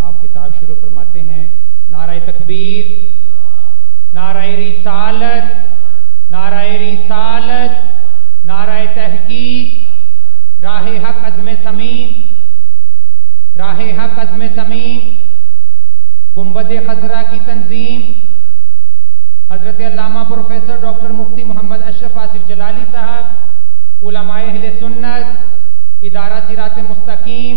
آپ کتاب شروع فرماتے ہیں. نعرہ تکبیر، نعرہ رسالت، نعرہ رسالت، نعرہ تحقیق، راہ حق عزم صمیم، راہ حق عزم صمیم، گنبد خضرا کی تنظیم، حضرت علامہ پروفیسر ڈاکٹر مفتی محمد اشرف آصف جلالی صاحب، علماء اہل سنت، ادارہ صراط مستقیم.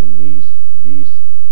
19, 20,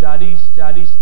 40-40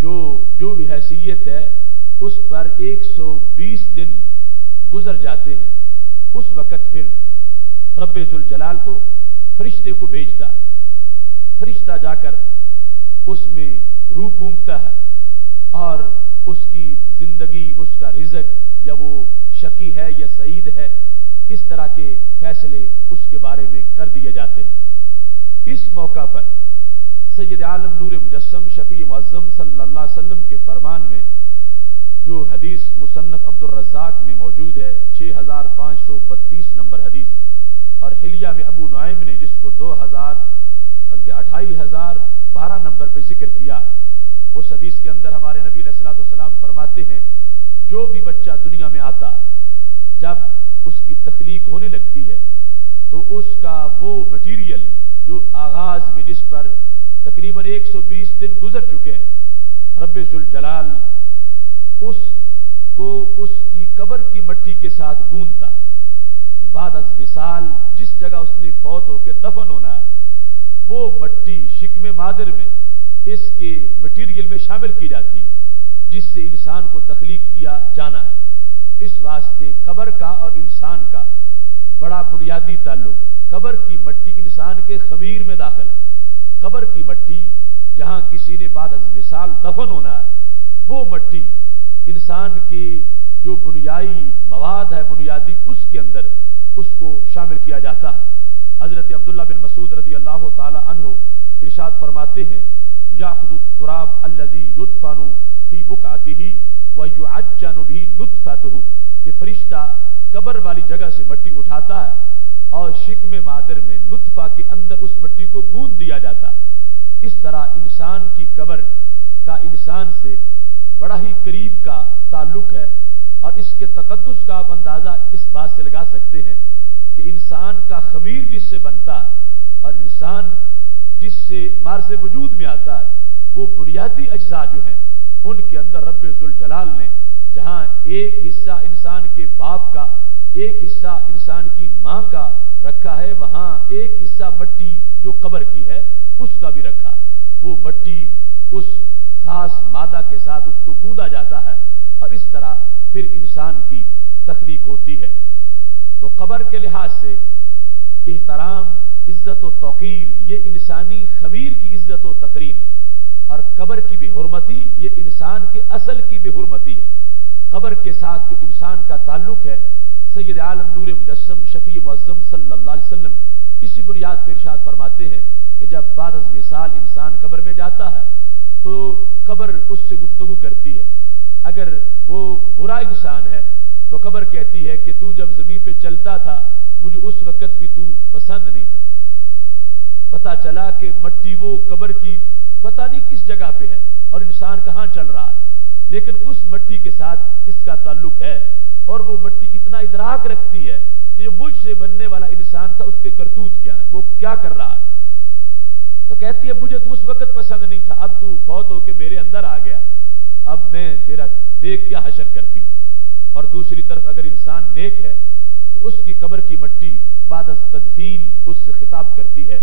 جو بھی حیثیت ہے اس پر 120 دن گزر جاتے ہیں، اس وقت پھر رب ذوالجلال کو فرشتے کو بھیجتا ہے، فرشتہ جا کر اس میں روح پھونکتا ہے اور اس کی زندگی، اس کا رزق، یا وہ شقی ہے یا سعید ہے، اس طرح کے فیصلے اس کے بارے میں کر دیے جاتے ہیں۔ اس موقع پر سید عالم نور مجسم شفیع معظم صلی اللہ علیہ وسلم کے فرمان میں جو حدیث مصنف عبد الرزاق میں موجود ہے 6532 نمبر حدیث، اور حلیہ میں ابو نعیم نے جس کو 2000 بلکہ 28012 نمبر پہ ذکر کیا، اس حدیث کے اندر ہمارے نبی علیہ الصلوۃ والسلام فرماتے ہیں جو بھی بچہ دنیا میں آتا جب اس کی تخلیق ہونے لگتی ہے تو اس کا وہ مٹیریل جو آغاز میں جس پر تقریباً 120 دن گزر چکے ہیں، رب ذوالجلال اس کو اس کی قبر کی مٹی کے ساتھ گونتا، بعد از وصال جس جگہ اس نے فوت ہو کے دفن ہونا ہے وہ مٹی شکم مادر میں اس کے مٹیریل میں شامل کی جاتی ہے جس سے انسان کو تخلیق کیا جانا ہے۔ اس واسطے قبر کا اور انسان کا بڑا بنیادی تعلق ہے۔ قبر کی مٹی انسان کے خمیر میں داخل ہے۔ قبر کی مٹی جہاں کسی نے بعد از وصال دفن ہونا ہے، وہ مٹی انسان کی جو بنیادی مواد ہے بنیادی اس کے اندر اس کو شامل کیا جاتا ہے۔ حضرت عبداللہ بن مسعود رضی اللہ تعالی عنہ ارشاد فرماتے ہیں یاخذ التراب الذی یدفن فی بقعتہ ویعجن به نطفته، کہ فرشتہ قبر والی جگہ سے مٹی اٹھاتا ہے اور شکم مادر میں نطفہ کے اندر اس مٹی کو گوندھ دیا جاتا ہے۔ اس طرح انسان کی قبر کا انسان سے بڑا ہی قریب کا تعلق ہے، اور اس کے تقدس کا آپ اندازہ اس بات سے لگا سکتے ہیں کہ انسان کا خمیر جس سے بنتا ہے اور انسان جس سے مارز وجود میں آتا ہے وہ بنیادی اجزاء جو ہیں ان کے اندر رب ذوالجلال نے جہاں ایک حصہ انسان کے باپ کا، ایک حصہ انسان کی ماں کا رکھا ہے، وہاں ایک حصہ مٹی جو قبر کی ہے اس کا بھی رکھا ہے۔ وہ مٹی اس خاص مادہ کے ساتھ اس کو گوندا جاتا ہے اور اس طرح پھر انسان کی تخلیق ہوتی ہے۔ تو قبر کے لحاظ سے احترام، عزت و توقیر یہ انسانی خمیر کی عزت و تقریم ہے، اور قبر کی بے حرمتی یہ انسان کے اصل کی بے حرمتی ہے۔ قبر کے ساتھ جو انسان کا تعلق ہے، سید عالم نور مجسم شفیع معظم صلی اللہ علیہ وسلم اسی بنیاد پر ارشاد فرماتے ہیں کہ جب بعد از وصال انسان قبر میں جاتا ہے تو قبر اس سے گفتگو کرتی ہے۔ اگر وہ برا انسان ہے تو قبر کہتی ہے کہ تو جب زمین پہ چلتا تھا مجھے اس وقت بھی تو پسند نہیں تھا۔ پتہ چلا کہ مٹی وہ قبر کی پتہ نہیں کس جگہ پہ ہے اور انسان کہاں چل رہا ہے، لیکن اس مٹی کے ساتھ اس کا تعلق ہے، اور وہ مٹی اتنا ادراک رکھتی ہے کہ جو مجھ سے بننے والا انسان تھا اس کے کرتوت کیا ہے، وہ کیا کر رہا ہے۔ تو کہتی ہے مجھے تو اس وقت پسند نہیں تھا، اب تو فوت ہو کے میرے اندر آ گیا، اب میں تیرا دیکھ کیا حشر کرتی ہوں۔ اور دوسری طرف اگر انسان نیک ہے تو اس کی قبر کی مٹی بعد از تدفین اس سے خطاب کرتی ہے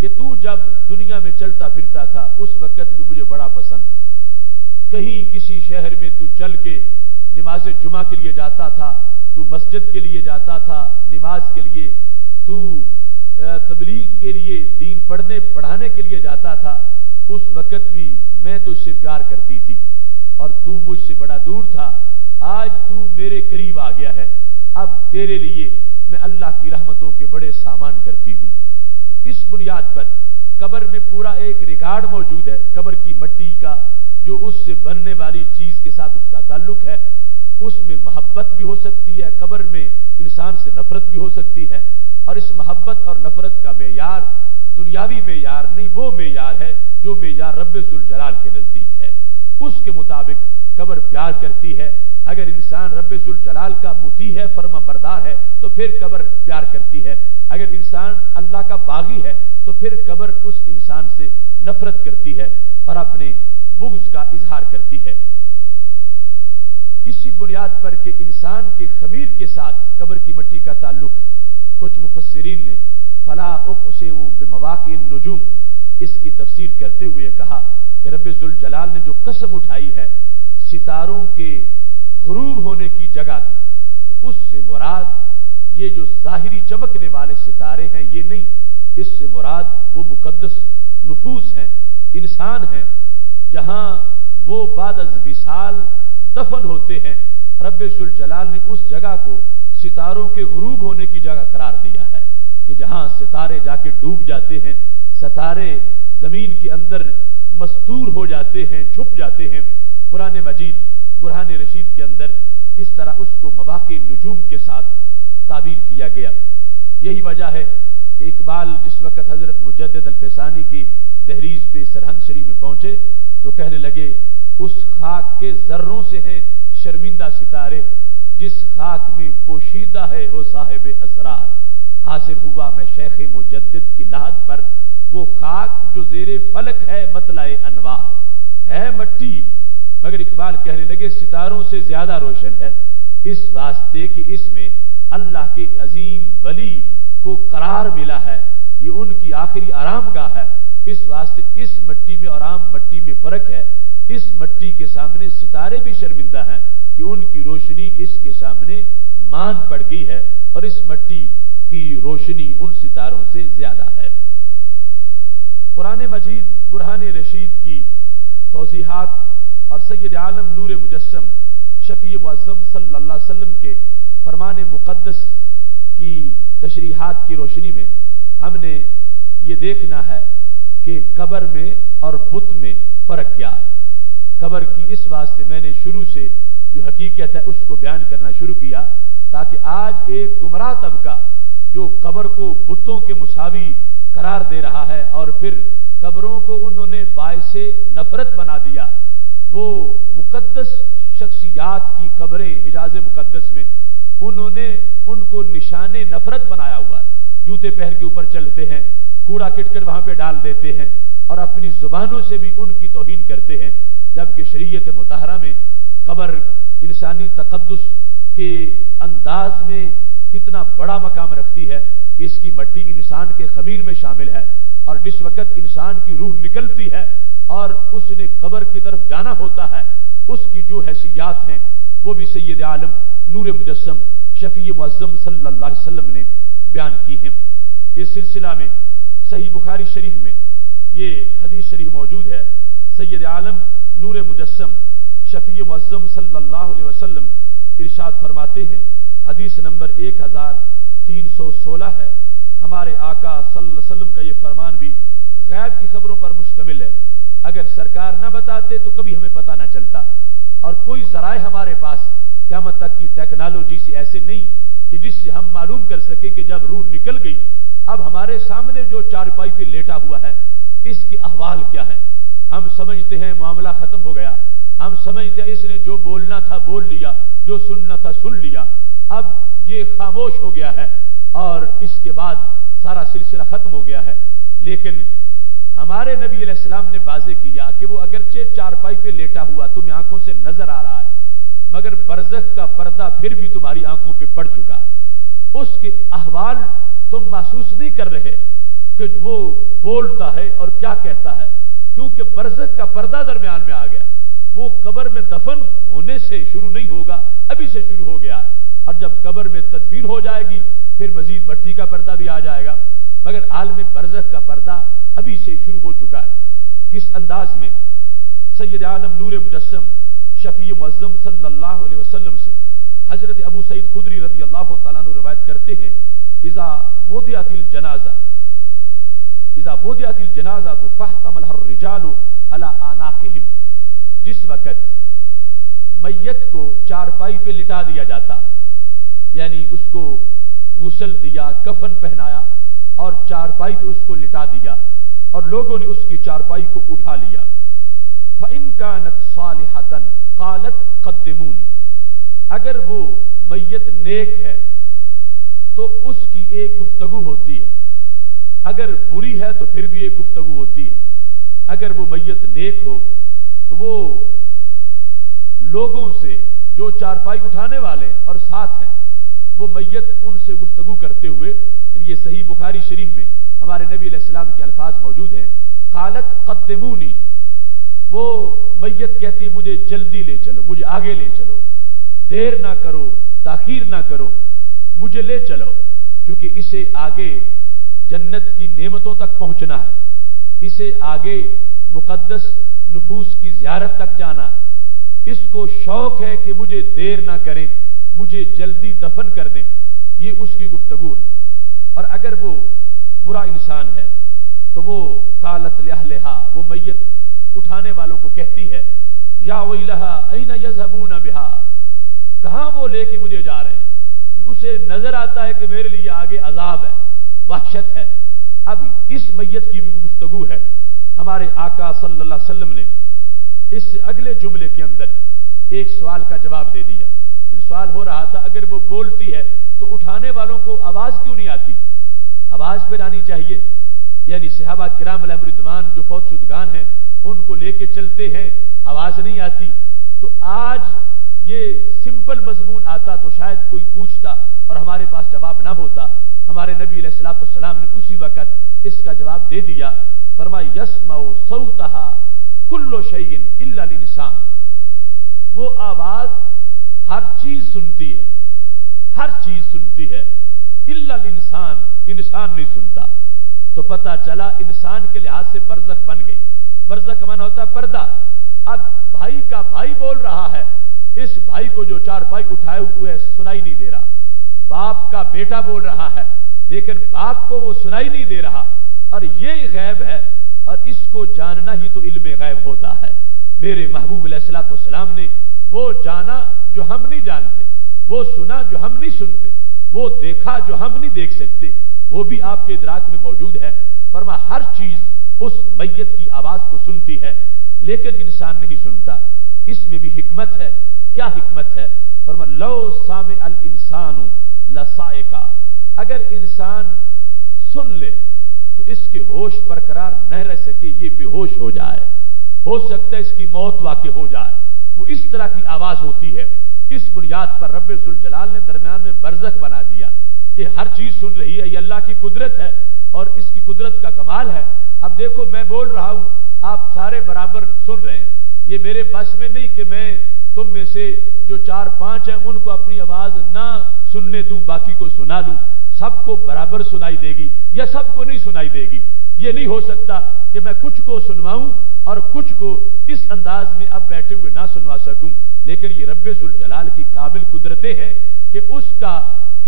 کہ تو جب دنیا میں چلتا پھرتا تھا اس وقت بھی مجھے بڑا پسند تھا، کہیں کسی شہر میں تو چل کے نماز جمعہ کے لیے جاتا تھا، تو مسجد کے لیے جاتا تھا نماز کے لیے، تو تبلیغ کے لیے دین پڑھانے کے لیے جاتا تھا، اس وقت بھی میں تجھ سے پیار کرتی تھی اور تو مجھ سے بڑا دور تھا، آج تو میرے قریب آ گیا ہے، اب تیرے لیے میں اللہ کی رحمتوں کے بڑے سامان کرتی ہوں۔ تو اس بنیاد پر قبر میں پورا ایک ریکارڈ موجود ہے قبر کی مٹی کا، جو اس سے بننے والی چیز کے ساتھ اس کا تعلق ہے، اس میں محبت بھی ہو سکتی ہے، قبر میں انسان سے نفرت بھی ہو سکتی ہے، اور اس محبت اور نفرت کا معیار دنیاوی معیار نہیں، وہ معیار ہے جو معیار رب ذوالجلال کے نزدیک ہے، اس کے مطابق قبر پیار کرتی ہے۔ اگر انسان رب ذوالجلال کا مطیع ہے، فرما بردار ہے، تو پھر قبر پیار کرتی ہے، اگر انسان اللہ کا باغی ہے تو پھر قبر اس انسان سے نفرت کرتی ہے اور اپنے بغض کا اظہار کرتی ہے۔ اسی بنیاد پر کہ انسان کے خمیر کے ساتھ قبر کی مٹی کا تعلق ہے، کچھ مفسرین نے فلا اقسم بمواقع النجوم اس کی تفسیر کرتے ہوئے کہا کہ رب ذوالجلال نے جو قسم اٹھائی ہے ستاروں کے غروب ہونے کی جگہ کی، تو اس سے مراد یہ جو ظاہری چمکنے والے ستارے ہیں یہ نہیں، اس سے مراد وہ مقدس نفوس ہیں، انسان ہیں، جہاں وہ بعد از وصال دفن ہوتے ہیں۔ رب ذوالجلال نے اس جگہ کو ستاروں کے غروب ہونے کی جگہ قرار دیا ہے کہ جہاں ستارے جا کے ڈوب جاتے ہیں، ستارے زمین کے اندر مستور ہو جاتے ہیں، چھپ جاتے ہیں۔ قرآن مجید برہان رشید کے اندر اس طرح اس کو مواقع نجوم کے ساتھ تعبیر کیا گیا۔ یہی وجہ ہے کہ اقبال جس وقت حضرت مجدد الفسانی کی دہلیز پہ سرہند شریف میں پہنچے تو کہنے لگے اس خاک کے ذروں سے ہیں شرمندہ ستارے، جس خاک میں پوشیدہ ہے وہ صاحب اسرار، حاصل ہوا میں شیخ مجدد کی لحد پر، وہ خاک جو زیر فلک ہے مطلع انوار، ہے مٹی مگر اقبال کہنے لگے ستاروں سے زیادہ روشن ہے، اس واسطے کہ اس میں اللہ کے عظیم ولی کو قرار ملا ہے، یہ ان کی آخری آرام گاہ ہے، اس واسطے اس مٹی میں اور عام مٹی میں فرق ہے۔ اس مٹی کے سامنے ستارے بھی شرمندہ ہیں کہ ان کی روشنی اس کے سامنے مان پڑ گئی ہے، اور اس مٹی کی روشنی ان ستاروں سے زیادہ ہے۔ قرآن مجید برہان رشید کی توضیحات اور سید عالم نور مجسم شفیع معظم صلی اللہ علیہ وسلم کے فرمان مقدس کی تشریحات کی روشنی میں ہم نے یہ دیکھنا ہے کہ قبر میں اور بت میں فرق کیا ہے۔ قبر کی اس واسطے میں نے شروع سے جو حقیقت ہے اس کو بیان کرنا شروع کیا تاکہ آج ایک گمراہ طبقہ جو قبر کو بتوں کے مساوی قرار دے رہا ہے اور پھر قبروں کو انہوں نے باعث نفرت بنا دیا، وہ مقدس شخصیات کی قبریں حجاز مقدس میں انہوں نے ان کو نشان نفرت بنایا ہوا ہے، جوتے پہن کے اوپر چلتے ہیں، کوڑا کٹکر وہاں پہ ڈال دیتے ہیں اور اپنی زبانوں سے بھی ان کی توہین کرتے ہیں، جبکہ شریعت مطہرہ میں قبر انسانی تقدس کے انداز میں اتنا بڑا مقام رکھتی ہے کہ اس کی مٹی انسان کے خمیر میں شامل ہے، اور جس وقت انسان کی روح نکلتی ہے اور اس نے قبر کی طرف جانا ہوتا ہے، اس کی جو حیثیات ہیں وہ بھی سید عالم نور مجسم شفیع معظم صلی اللہ علیہ وسلم نے بیان کی ہیں۔ اس سلسلہ میں صحیح بخاری شریف میں یہ حدیث شریف موجود ہے، سید عالم نور مجسم شفیع معظم صلی اللہ علیہ وسلم ارشاد فرماتے ہیں، حدیث نمبر 1316 ہے، ہمارے آقا صلی اللہ علیہ وسلم کا یہ فرمان بھی غیب کی خبروں پر مشتمل ہے، اگر سرکار نہ بتاتے تو کبھی ہمیں پتہ نہ چلتا، اور کوئی ذرائع ہمارے پاس قیامت تک کی ٹیکنالوجی سے ایسے نہیں کہ جس سے ہم معلوم کر سکیں کہ جب روح نکل گئی اب ہمارے سامنے جو چارپائی پہ لیٹا ہوا ہے اس کی احوال کیا ہے۔ ہم سمجھتے ہیں معاملہ ختم ہو گیا، ہم سمجھتے ہیں اس نے جو بولنا تھا بول لیا، جو سننا تھا سن لیا، اب یہ خاموش ہو گیا ہے اور اس کے بعد سارا سلسلہ ختم ہو گیا ہے۔ لیکن ہمارے نبی علیہ السلام نے واضح کیا کہ وہ اگرچہ چارپائی پہ لیٹا ہوا تمہیں آنکھوں سے نظر آ رہا ہے مگر برزخ کا پردہ پھر بھی تمہاری آنکھوں پہ پڑ چکا ہے، اس کے احوال تم محسوس نہیں کر رہے کہ وہ بولتا ہے اور کیا کہتا ہے، کیونکہ برزخ کا پردہ درمیان میں آ گیا، وہ قبر میں دفن ہونے سے شروع نہیں ہوگا، ابھی سے شروع ہو گیا، اور جب قبر میں تدفین ہو جائے گی پھر مزید مٹی کا پردہ بھی آ جائے گا، مگر عالم برزخ کا پردہ ابھی سے شروع ہو چکا ہے۔ کس انداز میں سید عالم نور مجسم شفیع معظم صلی اللہ علیہ وسلم سے حضرت ابو سعید خدری رضی اللہ تعالیٰ عنہ روایت کرتے ہیں، اذا وضعت الجنازہ فاحتملها الرجال علی اعناقهم، جس وقت میت کو چارپائی پہ لٹا دیا جاتا، یعنی اس کو غسل دیا، کفن پہنایا اور چارپائی پہ اس کو لٹا دیا اور لوگوں نے اس کی چارپائی کو اٹھا لیا، فَإِن كَانَتْ صَالِحَةً قَالَتْ قَدِّمُونِ، اگر وہ میت نیک ہے تو اس کی ایک گفتگو ہوتی ہے، اگر بری ہے تو پھر بھی ایک گفتگو ہوتی ہے۔ اگر وہ میت نیک ہو تو وہ لوگوں سے جو چارپائی اٹھانے والے اور ساتھ ہیں وہ میت ان سے گفتگو کرتے ہوئے، یعنی یہ صحیح بخاری شریف میں ہمارے نبی علیہ السلام کے الفاظ موجود ہیں، قالت قدمونی، وہ میت کہتی مجھے جلدی لے چلو، مجھے آگے لے چلو، دیر نہ کرو، تاخیر نہ کرو، مجھے لے چلو، کیونکہ اسے آگے جنت کی نعمتوں تک پہنچنا ہے، اسے آگے مقدس نفوس کی زیارت تک جانا ہے، اس کو شوق ہے کہ مجھے دیر نہ کریں، مجھے جلدی دفن کر دیں، یہ اس کی گفتگو ہے۔ اور اگر وہ برا انسان ہے تو وہ قالت لأہلہا، وہ میت اٹھانے والوں کو کہتی ہے یا ویلہا این یذہبون بہا، کہاں وہ لے کے مجھے جا رہے ہیں؟ اسے نظر آتا ہے کہ میرے لیے آگے عذاب ہے، وحشت ہے۔ اب اس میت کی بھی گفتگو ہے۔ ہمارے آقا صلی اللہ علیہ وسلم نے اس اگلے جملے کے اندر ایک سوال کا جواب دے دیا۔ سوال ہو رہا تھا اگر وہ بولتی ہے تو اٹھانے والوں کو آواز کیوں نہیں آتی؟ آواز پھر آنی چاہیے، یعنی صحابہ کرام علیہم رضوان جو فوت شدگان ہیں ان کو لے کے چلتے ہیں، آواز نہیں آتی۔ تو آج یہ سمپل مضمون آتا تو شاید کوئی پوچھتا اور ہمارے پاس جواب نہ ہوتا۔ ہمارے نبی علیہ الصلوۃ والسلام نے اسی وقت اس کا جواب دے دیا، فرمایا یسمع صوتہا کل شیء الا الانسان، وہ آواز ہر چیز سنتی ہے، ہر چیز سنتی ہے، الا الانسان، انسان نہیں سنتا۔ تو پتہ چلا انسان کے لحاظ سے برزخ بن گئی۔ برزخ کا معنی ہوتا ہے پردہ۔ اب بھائی کا بھائی بول رہا ہے، اس بھائی کو جو چارپائی اٹھائے ہوئے سنائی نہیں دے رہا۔ باپ کا بیٹا بول رہا ہے لیکن باپ کو وہ سنائی نہیں دے رہا، اور یہ غیب ہے، اور اس کو جاننا ہی تو علم غیب ہوتا ہے۔ میرے محبوب علیہ الصلوۃ والسلام نے وہ جانا جو ہم نہیں جانتے، وہ سنا جو ہم نہیں سنتے، وہ دیکھا جو ہم نہیں دیکھ سکتے، وہ بھی آپ کے ادراک میں موجود ہے۔ فرما ہر چیز اس میت کی آواز کو سنتی ہے لیکن انسان نہیں سنتا۔ اس میں بھی حکمت ہے۔ کیا حکمت ہے؟ فرما لو سامع الانسان لصائقا، اگر انسان سن لے تو اس کے ہوش برقرار نہ رہ سکے، یہ بے ہوش ہو جائے، ہو سکتا ہے اس کی موت واقع ہو جائے۔ وہ اس طرح کی آواز ہوتی ہے۔ اس بنیاد پر رب ذوالجلال نے درمیان میں برزخ بنا دیا کہ ہر چیز سن رہی ہے، یہ اللہ کی قدرت ہے اور اس کی قدرت کا کمال ہے۔ اب دیکھو میں بول رہا ہوں، آپ سارے برابر سن رہے ہیں، یہ میرے بس میں نہیں کہ میں تم میں سے جو 4-5 ہیں ان کو اپنی آواز نہ سننے دوں، باقی کو سنا لوں۔ سب کو برابر سنائی دے گی یا سب کو نہیں سنائی دے گی؟ یہ نہیں ہو سکتا کہ میں کچھ کو سنواؤں اور کچھ کو اس انداز میں اب بیٹھے ہوئے نہ سنوا سکوں۔ لیکن یہ رب ذوالجلال کی قابل قدرتیں ہیں کہ اس کا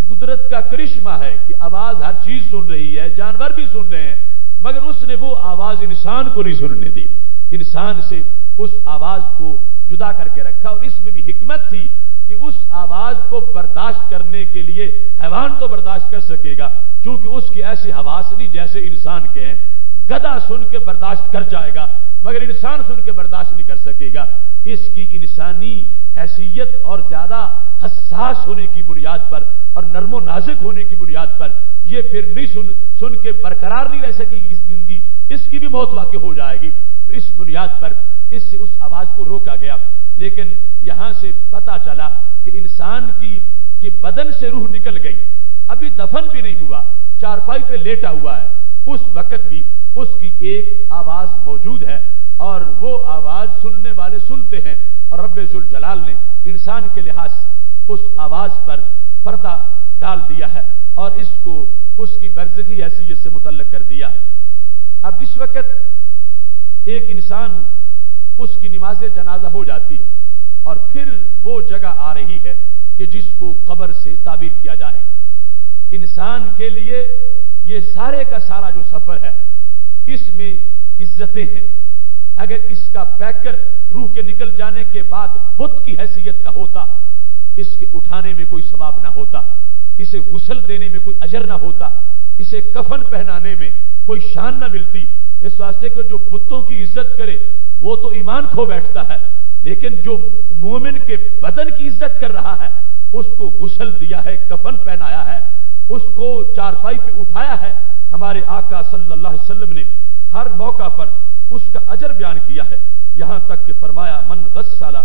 قدرت کا کرشمہ ہے کہ آواز ہر چیز سن رہی ہے، جانور بھی سن رہے ہیں، مگر اس نے وہ آواز انسان کو نہیں سننے دی، انسان سے اس آواز کو جدا کر کے رکھا۔ اور اس میں بھی حکمت تھی کہ اس آواز کو برداشت کرنے کے لیے حیوان تو برداشت کر سکے گا، چونکہ اس کے ایسے حواس نہیں جیسے انسان کے ہیں۔ گدھا سن کے برداشت کر جائے گا مگر انسان سن کے برداشت نہیں کر سکے گا۔ اس کی انسانی حیثیت اور زیادہ حساس ہونے کی بنیاد پر اور نرم و نازک ہونے کی بنیاد پر یہ پھر نہیں سن کے برقرار نہیں رہ سکے گی زندگی، اس کی بھی موت واقع ہو جائے گی۔ تو اس بنیاد پر اس سے اس آواز کو روکا گیا۔ لیکن یہاں سے پتا چلا کہ انسان کی بدن سے روح نکل گئی، ابھی دفن بھی نہیں ہوا، چارپائی پہ لیٹا ہوا ہے، اس وقت بھی اس کی ایک آواز موجود ہے اور وہ آواز سننے والے سنتے ہیں۔ اور رب ذوالجلال نے انسان کے لحاظ اس آواز پر پردہ ڈال دیا ہے اور اس کو اس کی برزخی حیثیت سے متعلق کر دیا ہے۔ اب اس وقت ایک انسان اس کی نماز جنازہ ہو جاتی ہے اور پھر وہ جگہ آ رہی ہے کہ جس کو قبر سے تعبیر کیا جائے۔ انسان کے لیے یہ سارے کا سارا جو سفر ہے اس میں عزتیں ہیں۔ اگر اس کا پیکر روح کے نکل جانے کے بعد بت کی حیثیت کا ہوتا، اس کے اٹھانے میں کوئی ثواب نہ ہوتا، اسے غسل دینے میں کوئی اجر نہ ہوتا، اسے کفن پہنانے میں کوئی شان نہ ملتی۔ اس واسطے کہ جو بتوں کی عزت کرے وہ تو ایمان کھو بیٹھتا ہے، لیکن جو مومن کے بدن کی عزت کر رہا ہے اس کو غسل دیا ہے، کفن پہنایا ہے، اس کو چارپائی پہ اٹھایا ہے۔ ہمارے آقا صلی اللہ علیہ وسلم نے ہر موقع پر اس کا اجر بیان کیا ہے، یہاں تک کہ فرمایا من غسل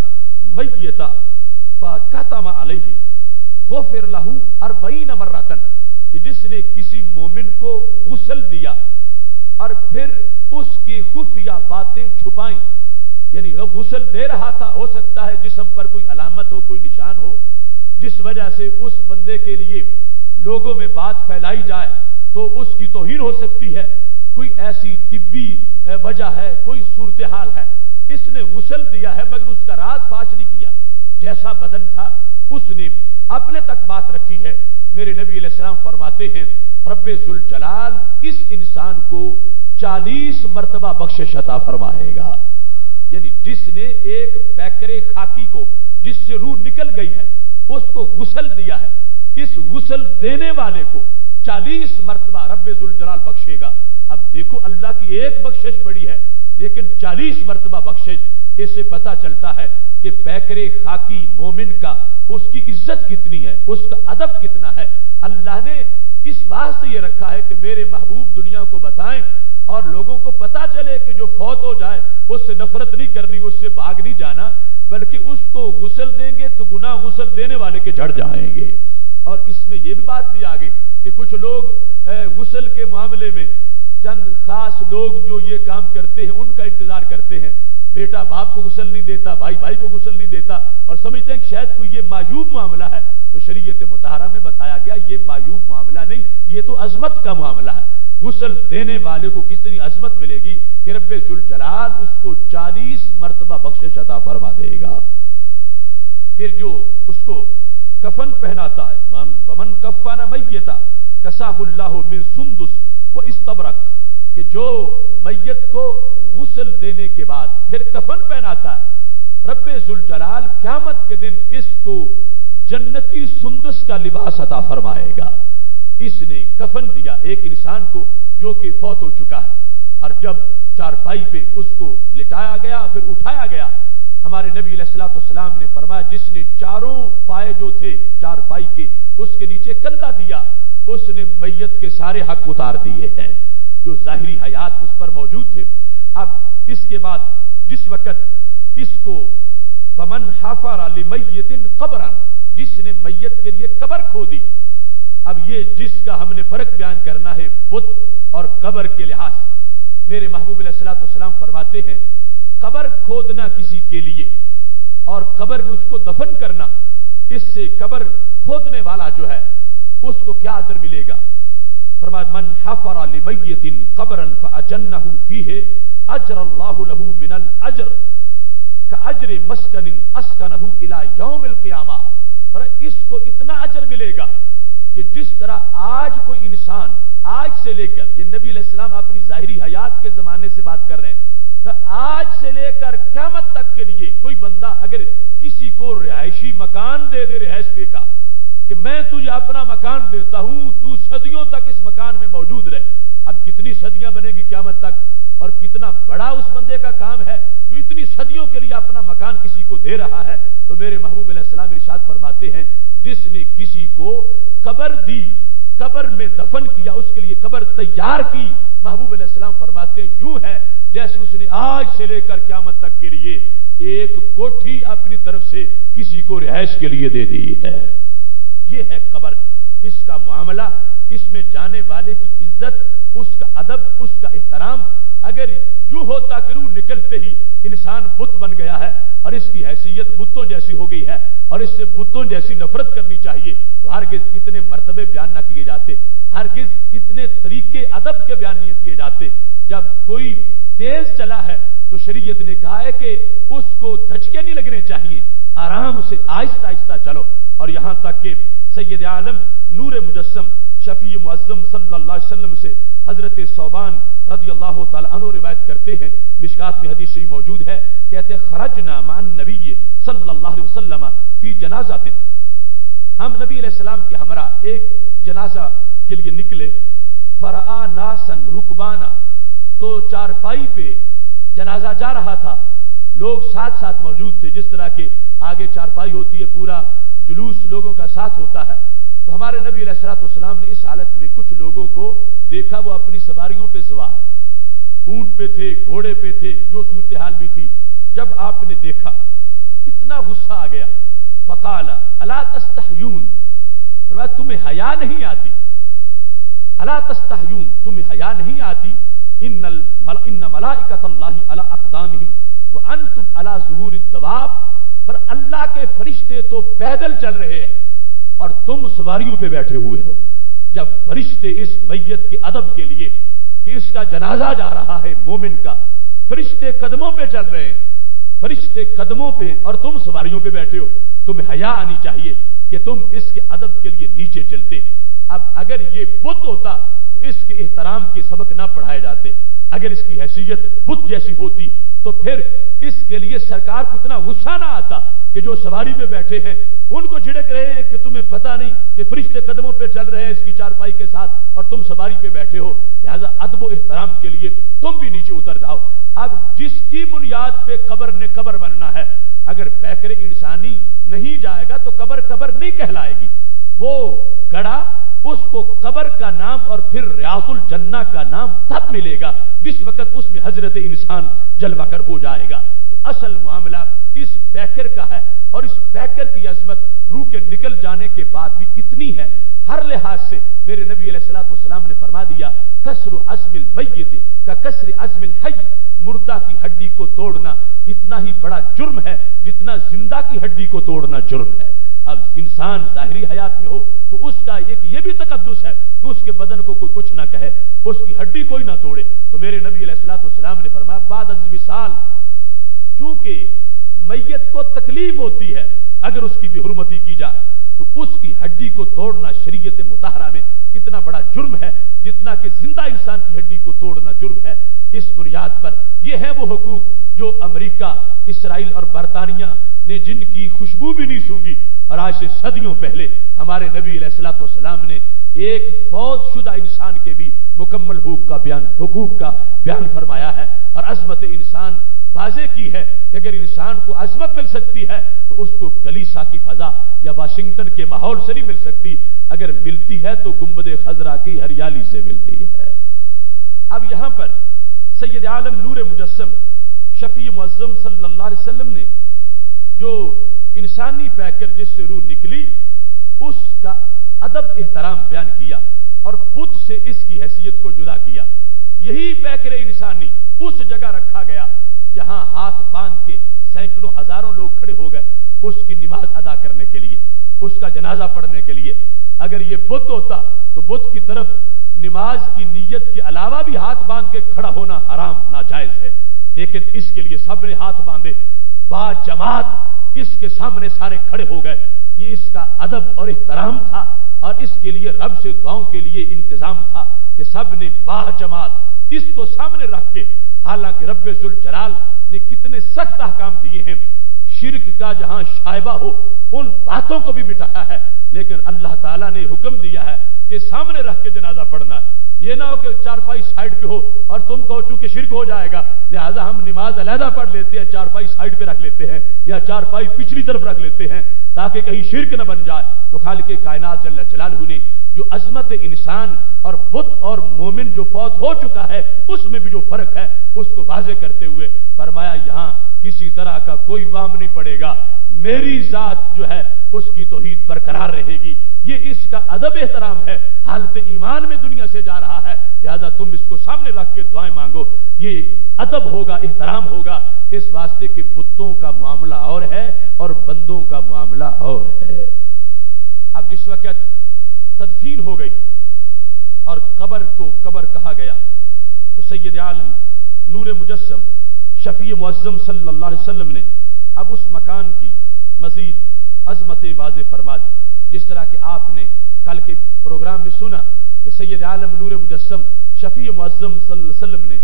میتا فکتم علیہ غفر لہ 40 مرۃ، کہ جس نے کسی مومن کو غسل دیا اور پھر اس کی خفیہ باتیں چھپائیں، یعنی غسل دے رہا تھا، ہو سکتا ہے جسم پر کوئی علامت ہو، کوئی نشان ہو جس وجہ سے اس بندے کے لیے لوگوں میں بات پھیلائی جائے تو اس کی توہین ہو سکتی ہے، کوئی ایسی طبی وجہ ہے، کوئی صورتحال ہے، اس نے غسل دیا ہے مگر اس کا راز فاش نہیں کیا، جیسا بدن تھا اس نے اپنے تک بات رکھی ہے۔ میرے نبی علیہ السلام فرماتے ہیں رب ذوالجلال اس انسان کو 40 مرتبہ بخشش عطا فرمائے گا، یعنی جس نے ایک پیکرے خاکی کو جس سے روح نکل گئی ہے اس کو غسل دیا ہے، اس غسل دینے والے کو 40 مرتبہ رب ذوالجلال بخشے گا۔ اب دیکھو اللہ کی ایک بخشش بڑی ہے لیکن 40 مرتبہ بخشش، اس سے پتہ چلتا ہے کہ پیکرے خاکی مومن کا اس کی عزت کتنی ہے، اس کا ادب کتنا ہے۔ اللہ نے اس واسطے یہ رکھا ہے کہ میرے محبوب دنیا کو بتائیں اور لوگوں کو پتا چلے کہ جو فوت ہو جائے اس سے نفرت نہیں کرنی، اس سے بھاگ نہیں جانا، بلکہ اس کو غسل دیں گے تو گناہ غسل دینے والے کے جھڑ جائیں گے۔ اور اس میں یہ بھی بات بھی آ گئی کہ کچھ لوگ غسل کے معاملے میں چند خاص لوگ جو یہ کام کرتے ہیں ان کا انتظار کرتے ہیں، بیٹا باپ کو غسل نہیں دیتا، بھائی بھائی کو غسل نہیں دیتا، اور سمجھتے ہیں کہ شاید کوئی یہ معیوب معاملہ ہے، تو شریعت مطہرہ میں بتایا گیا یہ معیوب معاملہ نہیں، یہ تو عظمت کا معاملہ ہے۔ غسل دینے والے کو کتنی عظمت ملے گی کہ رب ذوالجلال اس کو 40 مرتبہ بخشش عطا فرما دے گا۔ پھر جو اس کو کفن پہناتا ہے، ومن کفن میتا کساہ اللہ من سندس و استبرق، کہ جو میت کو غسل دینے کے بعد پھر کفن پہناتا ہے، رب ذوالجلال قیامت کے دن اس کو جنتی سندس کا لباس عطا فرمائے گا۔ اس نے کفن دیا ایک انسان کو جو کہ فوت ہو چکا ہے، اور جب چارپائی پہ اس کو لٹایا گیا پھر اٹھایا گیا، ہمارے نبی علیہ الصلوۃ والسلام نے فرمایا جس نے چاروں پائے جو تھے چارپائی کے اس کے نیچے کندھا دیا، اس نے میت کے سارے حق اتار دیے ہیں جو ظاہری حیات اس پر موجود تھے۔ اب اس کے بعد جس وقت اس کو ومن حفر لمیت قبرا، جس نے میت کے لیے قبر کھودی، اب یہ جس کا ہم نے فرق بیان کرنا ہے بت اور قبر کے لحاظ، میرے محبوب علیہ الصلوۃ والسلام فرماتے ہیں قبر کھودنا کسی کے لیے اور قبر میں اس کو دفن کرنا، اس سے قبر کھودنے والا جو ہے اس کو کیا اجر ملے گا؟ فرمایا من حفر لمیت قبرا فاجنہ فیہ اجر اللہ لہ من الاجر کاجر مسکن اسکنہ الی یوم القیامہ، اس کو اتنا اجر ملے گا کہ جس طرح آج کوئی انسان آج سے لے کر، یہ نبی علیہ السلام اپنی ظاہری حیات کے زمانے سے بات کر رہے ہیں، آج سے لے کر قیامت تک کے لیے کوئی بندہ اگر کسی کو رہائشی مکان دے دے رہائش پہ کا کہ میں تجھے اپنا مکان دیتا ہوں تو صدیوں تک اس مکان میں موجود رہے، اب کتنی صدیاں بنے گی قیامت تک، اور کتنا بڑا اس بندے کا کام ہے جو اتنی صدیوں کے لیے اپنا مکان کسی کو دے رہا ہے۔ تو میرے محبوب علیہ السلام ارشاد فرماتے ہیں جس نے کسی کو قبر دی، قبر میں دفن کیا، اس کے لیے قبر تیار کی، محبوب علیہ السلام فرماتے ہیں یوں ہے جیسے اس نے آج سے لے کر قیامت تک کے لیے ایک کوٹھی اپنی طرف سے کسی کو رہائش کے لیے دے دی ہے۔ یہ ہے قبر، اس کا معاملہ، اس میں جانے والے کی عزت، اس کا ادب، اس کا احترام۔ اگر یوں ہوتا کہ روح نکلتے ہی انسان بت بن گیا ہے اور اس کی حیثیت بتوں جیسی ہو گئی ہے اور اس سے بتوں جیسی نفرت کرنی چاہیے، تو ہرگز اتنے مرتبے بیان نہ کیے جاتے، ہرگز اتنے طریقے ادب کے بیان نہیں کیے جاتے۔ جب کوئی تیز چلا ہے تو شریعت نے کہا ہے کہ اس کو دھچکے نہیں لگنے چاہیے، آرام سے آہستہ آہستہ چلو۔ اور یہاں تک کہ سید عالم نور مجسم شفیع معظم صلی اللہ علیہ وسلم سے حضرت ثوبان رضی اللہ تعالی عنہ روایت کرتے ہیں، مشکات میں حدیث شریف موجود ہے، کہتے ہیں خرجنا مع النبی صلی اللہ علیہ وسلم فی جنازۃ، ہم نبی علیہ السلام کے ہمراہ ایک جنازہ کے لیے نکلے، فرآ ناسن رکبانا، تو چارپائی پہ جنازہ جا رہا تھا، لوگ ساتھ ساتھ موجود تھے، جس طرح کے آگے چارپائی ہوتی ہے پورا جلوس لوگوں کا ساتھ ہوتا ہے، تو ہمارے نبی علیہ الصلوۃ والسلام نے اس حالت میں کچھ لوگوں کو دیکھا وہ اپنی سواریوں پہ سوار ہے، اونٹ پہ تھے، گھوڑے پہ تھے، جو صورتحال بھی تھی، جب آپ نے دیکھا تو اتنا غصہ آ گیا، فقال الا تستحیون، فرمایا تمہیں حیا نہیں آتی، الا تستحیون، تمہیں حیا نہیں آتی، ان ملائکۃ اللہ علی اقدامہم وانتم علی ظہور الدواب، پر اللہ کے فرشتے تو پیدل چل رہے ہیں اور تم سواریوں پہ بیٹھے ہوئے ہو۔ جب فرشتے اس میت کے ادب کے لیے کہ اس کا جنازہ جا رہا ہے مومن کا، فرشتے قدموں پہ چل رہے ہیں، فرشتے قدموں پہ اور تم سواریوں پہ بیٹھے ہو، تمہیں حیا آنی چاہیے کہ تم اس کے ادب کے لیے نیچے چلتے۔ اب اگر یہ بت ہوتا تو اس کے احترام کے سبق نہ پڑھائے جاتے، اگر اس کی حیثیت بت جیسی ہوتی تو پھر اس کے لیے سرکار کو اتنا غصہ نہ آتا کہ جو سواری پہ بیٹھے ہیں ان کو جھڑک رہے ہیں کہ تمہیں پتہ نہیں کہ فرشتے قدموں پہ چل رہے ہیں اس کی چارپائی کے ساتھ اور تم سواری پہ بیٹھے ہو، لہذا ادب و احترام کے لیے تم بھی نیچے اتر جاؤ۔ اب جس کی بنیاد پہ قبر نے قبر بننا ہے، اگر پیکر انسانی نہیں جائے گا تو قبر قبر نہیں کہلائے گی، وہ گڑھا اس کو قبر کا نام اور پھر ریاض الجنہ کا نام تب ملے گا جس وقت اس میں حضرت انسان جلوہ گر ہو جائے گا۔ تو اصل معاملہ اس پیکر کا ہے، اور اس پیکر کی عظمت روح کے نکل جانے کے بعد بھی اتنی ہے، ہر لحاظ سے میرے نبی علیہ الصلوۃ والسلام نے فرما دیا کسر عظم المیت کا کسر عظم الحی، مردہ کی ہڈی کو توڑنا اتنا ہی بڑا جرم ہے جتنا زندہ کی ہڈی کو توڑنا جرم ہے۔ اب انسان ظاہری حیات میں ہو تو اس کا ایک یہ بھی تقدس ہے کہ اس کے بدن کو کوئی کچھ نہ کہے، اس کی ہڈی کوئی نہ توڑے۔ تو میرے نبی علیہ الصلوۃ والسلام نے فرمایا بعد از وصال، چونکہ میت کو تکلیف ہوتی ہے اگر اس کی بھی حرمتی کی جائے تو اس کی ہڈی کو توڑنا شریعت مطہرہ میں اتنا بڑا جرم ہے جتنا کہ زندہ انسان کی ہڈی کو توڑنا جرم ہے۔ اس بنیاد پر یہ ہے وہ حقوق جو امریکہ، اسرائیل اور برطانیہ نے جن کی خوشبو بھی نہیں سونگی، اور آج سے صدیوں پہلے ہمارے نبی علیہ الصلوۃ والسلام نے ایک فوت شدہ انسان کے بھی مکمل حقوق کا بیان فرمایا ہے، اور عظمت انسان واضح کی ہے کہ اگر انسان کو عظمت مل سکتی ہے تو اس کو کلیسا کی فضا یا واشنگٹن کے ماحول سے نہیں مل سکتی، اگر ملتی ہے تو گنبد خضرا کی ہریالی سے ملتی ہے۔ اب یہاں پر سید عالم نور مجسم شفیع معظم صلی اللہ علیہ وسلم نے جو انسانی پیکر جس سے روح نکلی اس کا ادب احترام بیان کیا اور بدھ سے اس کی حیثیت کو جدا کیا۔ یہی پیکر انسانی اس جگہ رکھا گیا جہاں ہاتھ باندھ کے سینکڑوں ہزاروں لوگ کھڑے ہو گئے اس کی نماز ادا کرنے کے لیے، اس کا جنازہ پڑھنے کے لیے۔ اگر یہ بت ہوتا تو بت کی طرف نماز کی نیت کے علاوہ بھی ہاتھ باندھ کے کھڑا ہونا حرام ناجائز ہے، لیکن اس کے لیے سب نے ہاتھ باندھے، با جماعت اس کے سامنے سارے کھڑے ہو گئے۔ یہ اس کا ادب اور احترام تھا، اور اس کے لیے رب سے دعاؤں کے لیے انتظام تھا کہ سب نے با جماعت اس کو سامنے رکھ کے، حالانکہ رب ذوالجلال نے کتنے سخت احکام دیے ہیں، شرک کا جہاں شائبہ ہو ان باتوں کو بھی مٹایا ہے، لیکن اللہ تعالیٰ نے حکم دیا ہے کہ سامنے رکھ کے جنازہ پڑھنا۔ یہ نہ ہو کہ چارپائی سائڈ پہ ہو اور تم کہو چونکہ شرک ہو جائے گا لہذا ہم نماز علیحدہ پڑھ لیتے ہیں، چارپائی سائڈ پہ رکھ لیتے ہیں یا چارپائی پچھلی طرف رکھ لیتے ہیں تاکہ کہیں شرک نہ بن جائے۔ تو خالق کائنات جل جلالہ نے جو عظمت انسان اور بت اور مومن جو فوت ہو چکا ہے اس میں بھی جو فرق ہے اس کو واضح کرتے ہوئے فرمایا یہاں کسی طرح کا کوئی وام نہیں پڑے گا، میری ذات جو ہے اس کی توحید برقرار رہے گی۔ یہ اس کا ادب احترام ہے، حالت ایمان میں دنیا سے جا رہا ہے، لہذا تم اس کو سامنے رکھ کے دعائیں مانگو۔ یہ ادب ہوگا، احترام ہوگا، اس واسطے کہ بتوں کا معاملہ اور ہے اور بندوں کا معاملہ اور ہے۔ اب جس وقت تدفین ہو گئی اور قبر کو قبر کہا گیا تو سید عالم نور مجسم شفیع معظم صلی اللہ علیہ وسلم نے اب اس مکان کی مزید عظمتیں واضح فرما دی، جس طرح کہ آپ نے کل کے پروگرام میں سنا کہ سید عالم نور مجسم شفیع معظم صلی اللہ علیہ وسلم نے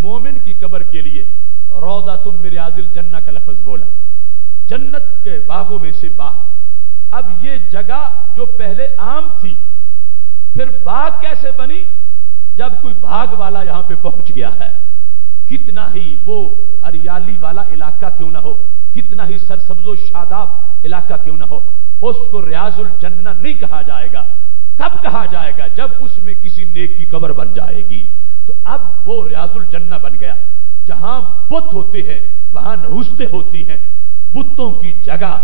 مومن کی قبر کے لیے روضۃ من ریاض الجنہ کا لفظ بولا، جنت کے باغوں میں سے باغ۔ اب یہ جگہ جو پہلے عام تھی پھر باغ کیسے بنی؟ جب کوئی باغ والا یہاں پہ پہنچ گیا ہے، کتنا ہی وہ ہریالی والا علاقہ کیوں نہ ہو، کتنا ہی سرسبز و شاداب علاقہ کیوں نہ ہو، اس کو ریاض الجنہ نہیں کہا جائے گا۔ کب کہا جائے گا؟ جب اس میں کسی نیک کی قبر بن جائے گی۔ تو اب وہ ریاض الجنہ بن گیا، جہاں بت ہوتے ہیں وہاں نحوستیں ہوتی ہیں، بتوں کی جگہ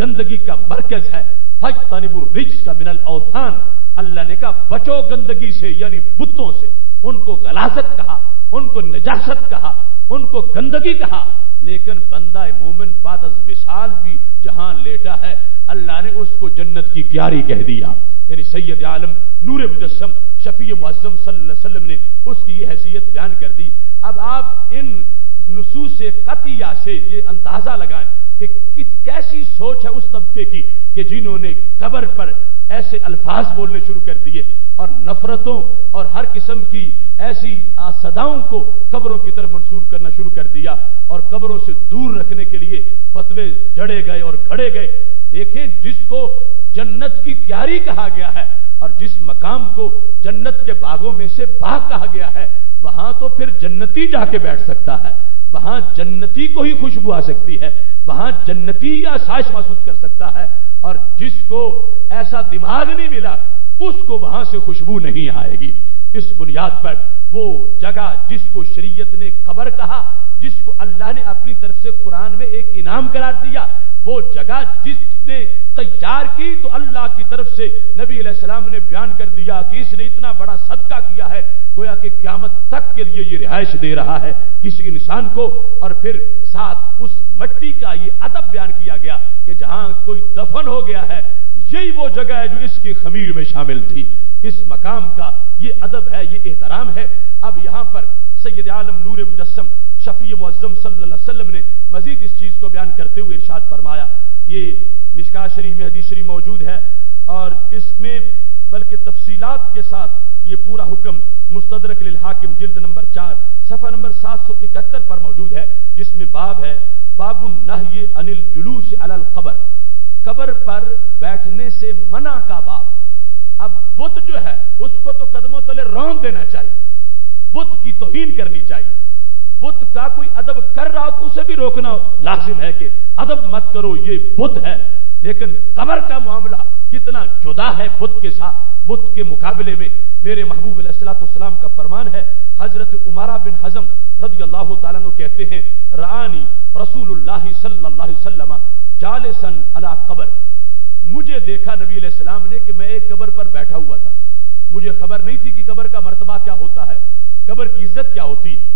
گندگی کا مرکز ہے۔ فاجتنبوا الرجس من الاوثان، اللہ نے کہا بچو گندگی سے، یعنی بتوں سے۔ ان کو غلاظت کہا، ان کو نجاست کہا، ان کو گندگی کہا، لیکن بندہ مومن بعد از وصال بھی جہاں لیٹا ہے اللہ نے اس کو جنت کی کیاری کہہ دیا. یعنی سید عالم نور مجسم شفیع معظم صلی اللہ علیہ وسلم نے اس کی یہ حیثیت بیان کر دی. اب آپ ان نصوص قطعیہ سے یہ اندازہ لگائیں کہ کیسی سوچ ہے اس طبقے کی کہ جنہوں نے قبر پر ایسے الفاظ بولنے شروع کر دیے اور نفرتوں اور ہر قسم کی ایسی صداؤں کو قبروں کی طرف منسوب کرنا شروع کر دیا اور قبروں سے دور رکھنے کے لیے فتوے جڑے گئے اور گھڑے گئے. دیکھیں جس کو جنت کی کیاری کہا گیا ہے اور جس مقام کو جنت کے باغوں میں سے باغ کہا گیا ہے وہاں تو پھر جنتی جا کے بیٹھ سکتا ہے, وہاں جنتی کو ہی خوشبو آ سکتی ہے, وہاں جنتی آسائش محسوس کر سکتا ہے. اور جس کو ایسا دماغ نہیں ملا اس کو وہاں سے خوشبو نہیں آئے گی. اس بنیاد پر وہ جگہ جس کو شریعت نے قبر کہا, جس کو اللہ نے اپنی طرف سے قرآن میں ایک انعام قرار دیا, وہ جگہ جس نے تیار کی تو اللہ کی طرف سے نبی علیہ السلام نے بیان کر دیا کہ اس نے اتنا بڑا صدقہ کیا ہے گویا کہ قیامت تک کے لیے یہ رہائش دے رہا ہے کسی انسان کو. اور پھر ساتھ اس مٹی کا یہ ادب بیان کیا گیا کہ جہاں کوئی دفن ہو گیا ہے یہی وہ جگہ ہے جو اس کی خمیر میں شامل تھی. اس مقام کا یہ ادب ہے, یہ احترام ہے. اب یہاں پر سید عالم نور مجسم شفیع معظم صلی اللہ علیہ وسلم نے مزید اس چیز کو بیان کرتے ہوئے ارشاد فرمایا. یہ مشکات شریف میں حدیث شریف موجود ہے اور اس میں بلکہ تفصیلات کے ساتھ یہ پورا حکم مستدرک للحاکم جلد نمبر 4 صفحہ نمبر 771 پر موجود ہے, جس میں باب ہے باب النہی عن الجلوس علی القبر, قبر پر بیٹھنے سے منع کا باب. اب بت جو ہے اس کو تو قدموں تلے رون دینا چاہیے, بت کی توہین کرنی چاہیے. بت کا کوئی ادب کر رہا تو اسے بھی روکنا لازم ہے کہ ادب مت کرو, یہ بت ہے. لیکن قبر کا معاملہ کتنا جدا ہے بت کے ساتھ. بت کے مقابلے میں میرے محبوب علیہ الصلوۃ والسلام کا فرمان ہے. حضرت عمارہ بن حزم رضی اللہ تعالیٰ عنہ کہتے ہیں رآنی رسول اللہ صلی اللہ علیہ وسلم جالسا علی قبر, مجھے دیکھا نبی علیہ السلام نے کہ میں ایک قبر پر بیٹھا ہوا تھا. مجھے خبر نہیں تھی کہ قبر کا مرتبہ کیا ہوتا ہے, قبر کی عزت کیا ہوتی ہے.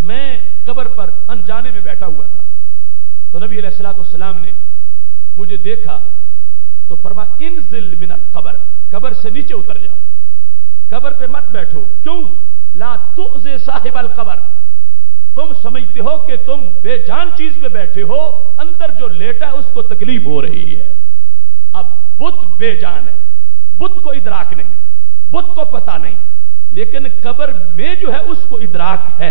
میں قبر پر انجانے میں بیٹھا ہوا تھا تو نبی علیہ الصلوۃ والسلام نے مجھے دیکھا تو فرمایا انزل من القبر, قبر سے نیچے اتر جاؤ, قبر پہ مت بیٹھو. کیوں؟ لا تؤذی صاحب القبر, تم سمجھتے ہو کہ تم بے جان چیز پہ بیٹھے ہو, اندر جو لیٹا ہے اس کو تکلیف ہو رہی ہے. اب بت بے جان ہے, بت کو ادراک نہیں, بت کو پتہ نہیں, لیکن قبر میں جو ہے اس کو ادراک ہے,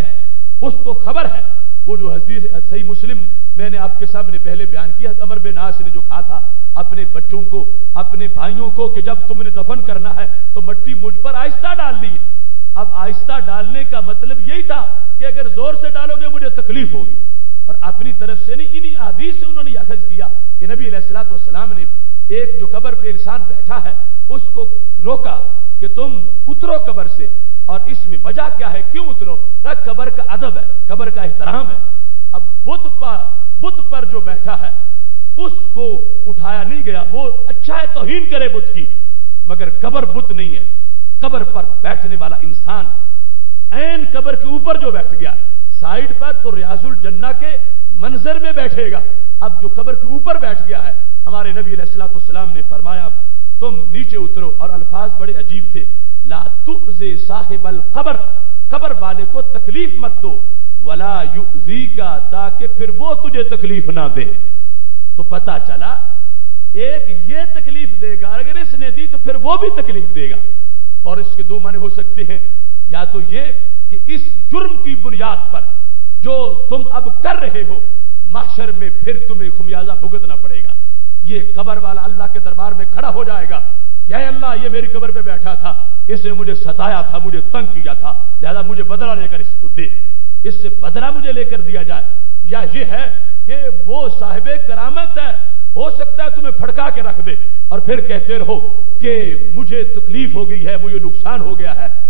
اس کو خبر ہے. وہ جو حدیث صحیح مسلم میں نے آپ کے سامنے پہلے بیان کیا, عمر بن عاص نے جو کہا تھا اپنے بچوں کو, اپنے بھائیوں کو کہ جب تم نے دفن کرنا ہے تو مٹی مجھ پر آہستہ ڈالنی ہے. اب آہستہ ڈالنے کا مطلب یہی تھا کہ اگر زور سے ڈالو گے مجھے تکلیف ہوگی. اور اپنی طرف سے نہیں, انہی احادیث سے انہوں نے اخذ کیا کہ نبی علیہ الصلوۃ والسلام نے ایک جو قبر پہ انسان بیٹھا ہے اس کو روکا کہ تم اترو قبر سے. اور اس میں وجہ کیا ہے, کیوں اترو؟ قبر کا ادب ہے, قبر کا احترام ہے. اب بت پر جو بیٹھا ہے اس کو اٹھایا نہیں گیا. وہ اچھا ہے توہین کرے بت کی, مگر قبر بت نہیں ہے. قبر پر بیٹھنے والا انسان عین قبر کے اوپر جو بیٹھ گیا سائیڈ پر تو ریاض الجنہ کے منظر میں بیٹھے گا. اب جو قبر کے اوپر بیٹھ گیا ہے, ہمارے نبی علیہ الصلوۃ والسلام نے فرمایا تم نیچے اترو. اور الفاظ بڑے عجیب تھے, لا تؤذی صاحب القبر, قبر والے کو تکلیف مت دو, ولا یؤذیک, تاکہ پھر وہ تجھے تکلیف نہ دے. تو پتہ چلا ایک یہ تکلیف دے گا, اگر اس نے دی تو پھر وہ بھی تکلیف دے گا. اور اس کے دو معنی ہو سکتے ہیں, یا تو یہ کہ اس جرم کی بنیاد پر جو تم اب کر رہے ہو محشر میں پھر تمہیں خمیازہ بھگتنا پڑے گا. یہ قبر والا اللہ کے دربار میں کھڑا ہو جائے گا کہ اے اللہ یہ میری قبر پہ بیٹھا تھا, اس نے مجھے ستایا تھا, مجھے تنگ کیا تھا, لہذا مجھے بدلہ لے کر اس کو دے, اس سے بدلہ مجھے لے کر دیا جائے. یا یہ ہے کہ وہ صاحب کرامت ہے, ہو سکتا ہے تمہیں پھڑکا کے رکھ دے اور پھر کہتے رہو کہ مجھے تکلیف ہو گئی ہے, مجھے نقصان ہو گیا ہے,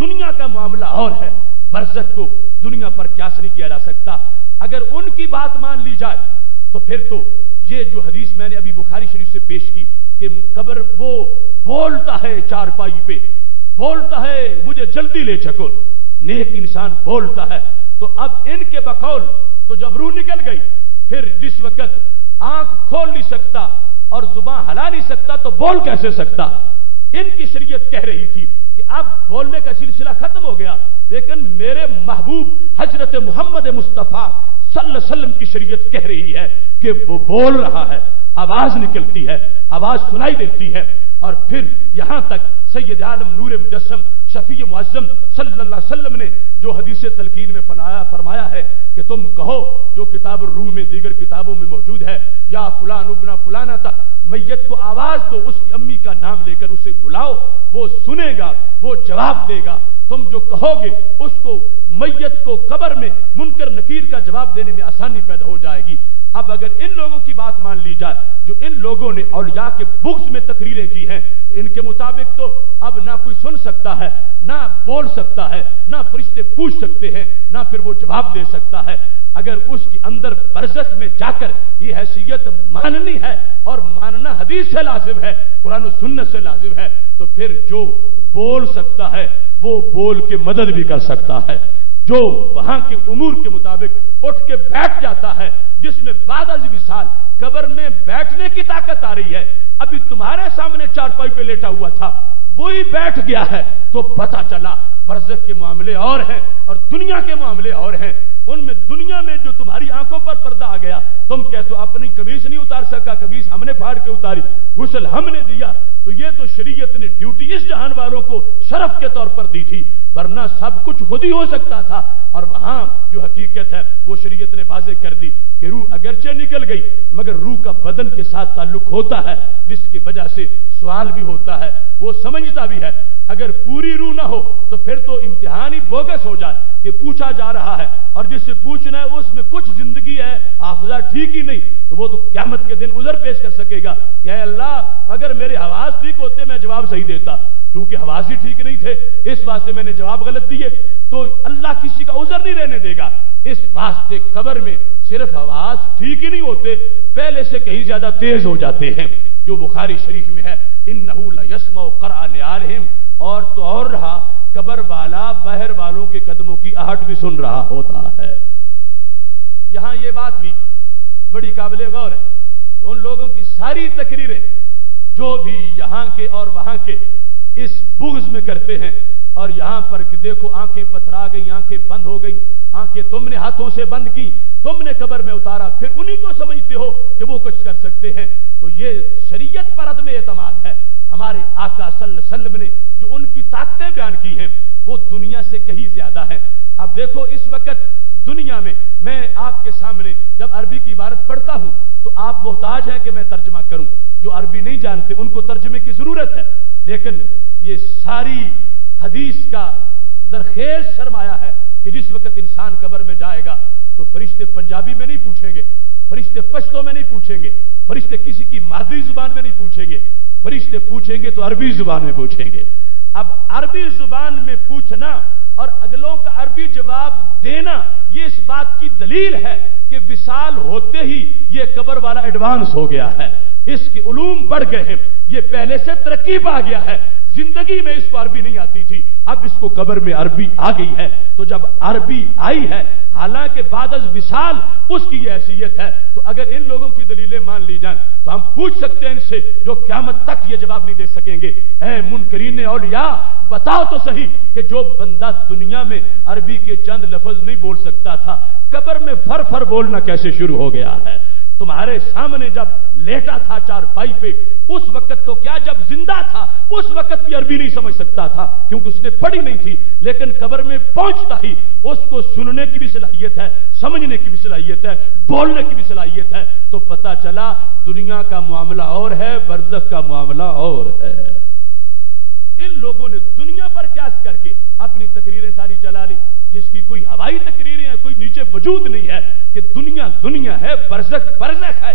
دنیا کا معاملہ اور ہے، برزخ کو دنیا پر قیاس نہیں کیا جا سکتا۔ اگر ان کی بات مان لی جائے تو پھر تو یہ جو حدیث میں نے ابھی بخاری شریف سے پیش کی کہ قبر وہ بولتا ہے چارپائی پہ، بولتا ہے مجھے جلدی لے چکو، نیک انسان بولتا ہے۔ تو اب ان کے بقول تو جب روح نکل گئی، پھر جس وقت آنکھ کھول نہیں سکتا اور زبان ہلا نہیں سکتا تو بول کیسے سکتا؟ ان کی شریعت کہہ رہی تھی کہ اب بولنے کا سلسلہ ختم ہو گیا، لیکن میرے محبوب حضرت محمد مصطفیٰ صلی اللہ علیہ وسلم کی شریعت کہہ رہی ہے کہ وہ بول رہا ہے، آواز نکلتی ہے، آواز سنائی دیتی ہے۔ اور پھر یہاں تک سید عالم نور مجسم شفیع معظم صلی اللہ علیہ وسلم نے جو حدیث تلقین میں فرمایا ہے کہ تم کہو جو کتاب الروح میں دیگر کتابوں میں موجود ہے، یا فلان ابن فلانا تھا، میت کو آواز دو، اس کی امی کا نام لے کر اسے بلاؤ، وہ سنے گا، وہ جواب دے گا۔ تم جو کہو گے اس کو میت کو قبر میں منکر نکیر کا جواب دینے میں آسانی پیدا ہو جائے گی۔ اب اگر ان لوگوں کی بات مان لی جائے جو ان لوگوں نے اولیاء کے بغض میں تقریریں کی ہیں، ان کے مطابق تو اب نہ کوئی سن سکتا ہے، نہ بول سکتا ہے، نہ فرشتے پوچھ سکتے ہیں، نہ پھر وہ جواب دے سکتا ہے۔ اگر اس کے اندر برزخ میں جا کر یہ حیثیت ماننی ہے اور ماننا حدیث سے لازم ہے، قرآن و سنت سے لازم ہے، تو پھر جو بول سکتا ہے وہ بول کے مدد بھی کر سکتا ہے۔ جو وہاں کے امور کے مطابق اٹھ کے بیٹھ جاتا ہے، جس میں بعد از وصال قبر میں بیٹھنے کی طاقت آ رہی ہے، ابھی تمہارے سامنے چارپائی پہ لیٹا ہوا تھا، وہی بیٹھ گیا ہے، تو پتہ چلا برزخ کے معاملے اور ہیں اور دنیا کے معاملے اور ہیں۔ ان میں دنیا میں جو تمہاری آنکھوں پر پردہ آ گیا، تم کہتے ہو اپنی قمیص نہیں اتار سکا، قمیص ہم نے پھاڑ کے اتاری، غسل ہم نے دیا، تو یہ تو شریعت نے ڈیوٹی اس جہان والوں کو شرف کے طور پر دی تھی، ورنہ سب کچھ خود ہی ہو سکتا تھا۔ اور وہاں جو حقیقت ہے وہ شریعت نے واضح کر دی کہ روح اگرچہ نکل گئی مگر روح کا بدن کے ساتھ تعلق ہوتا ہے، جس کی وجہ سے سوال بھی ہوتا ہے، وہ سمجھتا بھی ہے۔ اگر پوری روح نہ ہو تو پھر تو امتحان ہی بوگس ہو جائے کہ پوچھا جا رہا ہے، اور جس سے پوچھنا ہے اس میں کچھ زندگی ہے، حافظہ ٹھیک ہی نہیں، تو وہ تو قیامت کے دن عذر پیش کر سکے گا کہ اے اللہ اگر میرے حواس ٹھیک ہوتے میں جواب صحیح دیتا، کیونکہ حواس ہی ٹھیک نہیں تھے اس واسطے میں نے جواب غلط دیے، تو اللہ کسی کا عذر نہیں رہنے دے گا۔ اس واسطے قبر میں صرف حواس ٹھیک ہی نہیں ہوتے، پہلے سے کہیں زیادہ تیز ہو جاتے ہیں، جو بخاری شریف میں ہے انہ لیسمع قرع نعالہم، اور تو اور رہا قبر والا باہر والوں کے قدموں کی آہٹ بھی سن رہا ہوتا ہے۔ یہاں یہ بات بھی بڑی قابل غور ہے کہ ان لوگوں کی ساری تقریریں جو بھی یہاں کے اور وہاں کے اس بغض میں کرتے ہیں، اور یہاں پر کہ دیکھو آنکھیں پتھرا گئیں، آنکھیں بند ہو گئیں، آنکھیں تم نے ہاتھوں سے بند کی، تم نے قبر میں اتارا، پھر انہی کو سمجھتے ہو کہ وہ کچھ کر سکتے ہیں، تو یہ شریعت پر عدم اعتماد ہے۔ ہمارے آقا صلی اللہ علیہ وسلم نے جو ان کی طاقتیں بیان کی ہیں وہ دنیا سے کہیں زیادہ ہیں۔ اب دیکھو اس وقت دنیا میں آپ کے سامنے جب عربی کی عبارت پڑھتا ہوں تو آپ محتاج ہیں کہ میں ترجمہ کروں، جو عربی نہیں جانتے ان کو ترجمے کی ضرورت ہے، لیکن یہ ساری حدیث کا زرخیز سرمایہ ہے کہ جس وقت انسان قبر میں جائے گا تو فرشتے پنجابی میں نہیں پوچھیں گے، فرشتے پشتو میں نہیں پوچھیں گے، فرشتے کسی کی مادری زبان میں نہیں پوچھیں گے، فرشتے پوچھیں گے تو عربی زبان میں پوچھیں گے۔ اب عربی زبان میں پوچھنا اور اگلوں کا عربی جواب دینا یہ اس بات کی دلیل ہے کہ وصال ہوتے ہی یہ قبر والا ایڈوانس ہو گیا ہے، اس کے علوم بڑھ گئے ہیں، یہ پہلے سے ترقی پا گیا ہے۔ زندگی میں اس کو عربی نہیں آتی تھی، اب اس کو قبر میں عربی آ گئی ہے، تو جب عربی آئی ہے حالانکہ بعد از وصال اس کی یہ حیثیت ہے، تو اگر ان لوگوں کی دلیلیں مان لی جائیں تو ہم پوچھ سکتے ہیں ان سے جو قیامت تک یہ جواب نہیں دے سکیں گے، اے منکرین اولیاء بتاؤ تو صحیح کہ جو بندہ دنیا میں عربی کے چند لفظ نہیں بول سکتا تھا قبر میں فر فر بولنا کیسے شروع ہو گیا ہے؟ تمہارے سامنے جب لیٹا تھا چارپائی پہ اس وقت تو کیا، جب زندہ تھا اس وقت بھی عربی نہیں سمجھ سکتا تھا کیونکہ اس نے پڑھی نہیں تھی، لیکن قبر میں پہنچتا ہی اس کو سننے کی بھی صلاحیت ہے، سمجھنے کی بھی صلاحیت ہے، بولنے کی بھی صلاحیت ہے، تو پتہ چلا دنیا کا معاملہ اور ہے، برزخ کا معاملہ اور ہے۔ ان لوگوں نے دنیا پر قیاس کر کے اپنی تقریریں ساری چلا لی، جس کی کوئی ہوائی تقریریں ہیں، کوئی نیچے وجود نہیں ہے کہ دنیا دنیا ہے، برزخ برزخ ہے،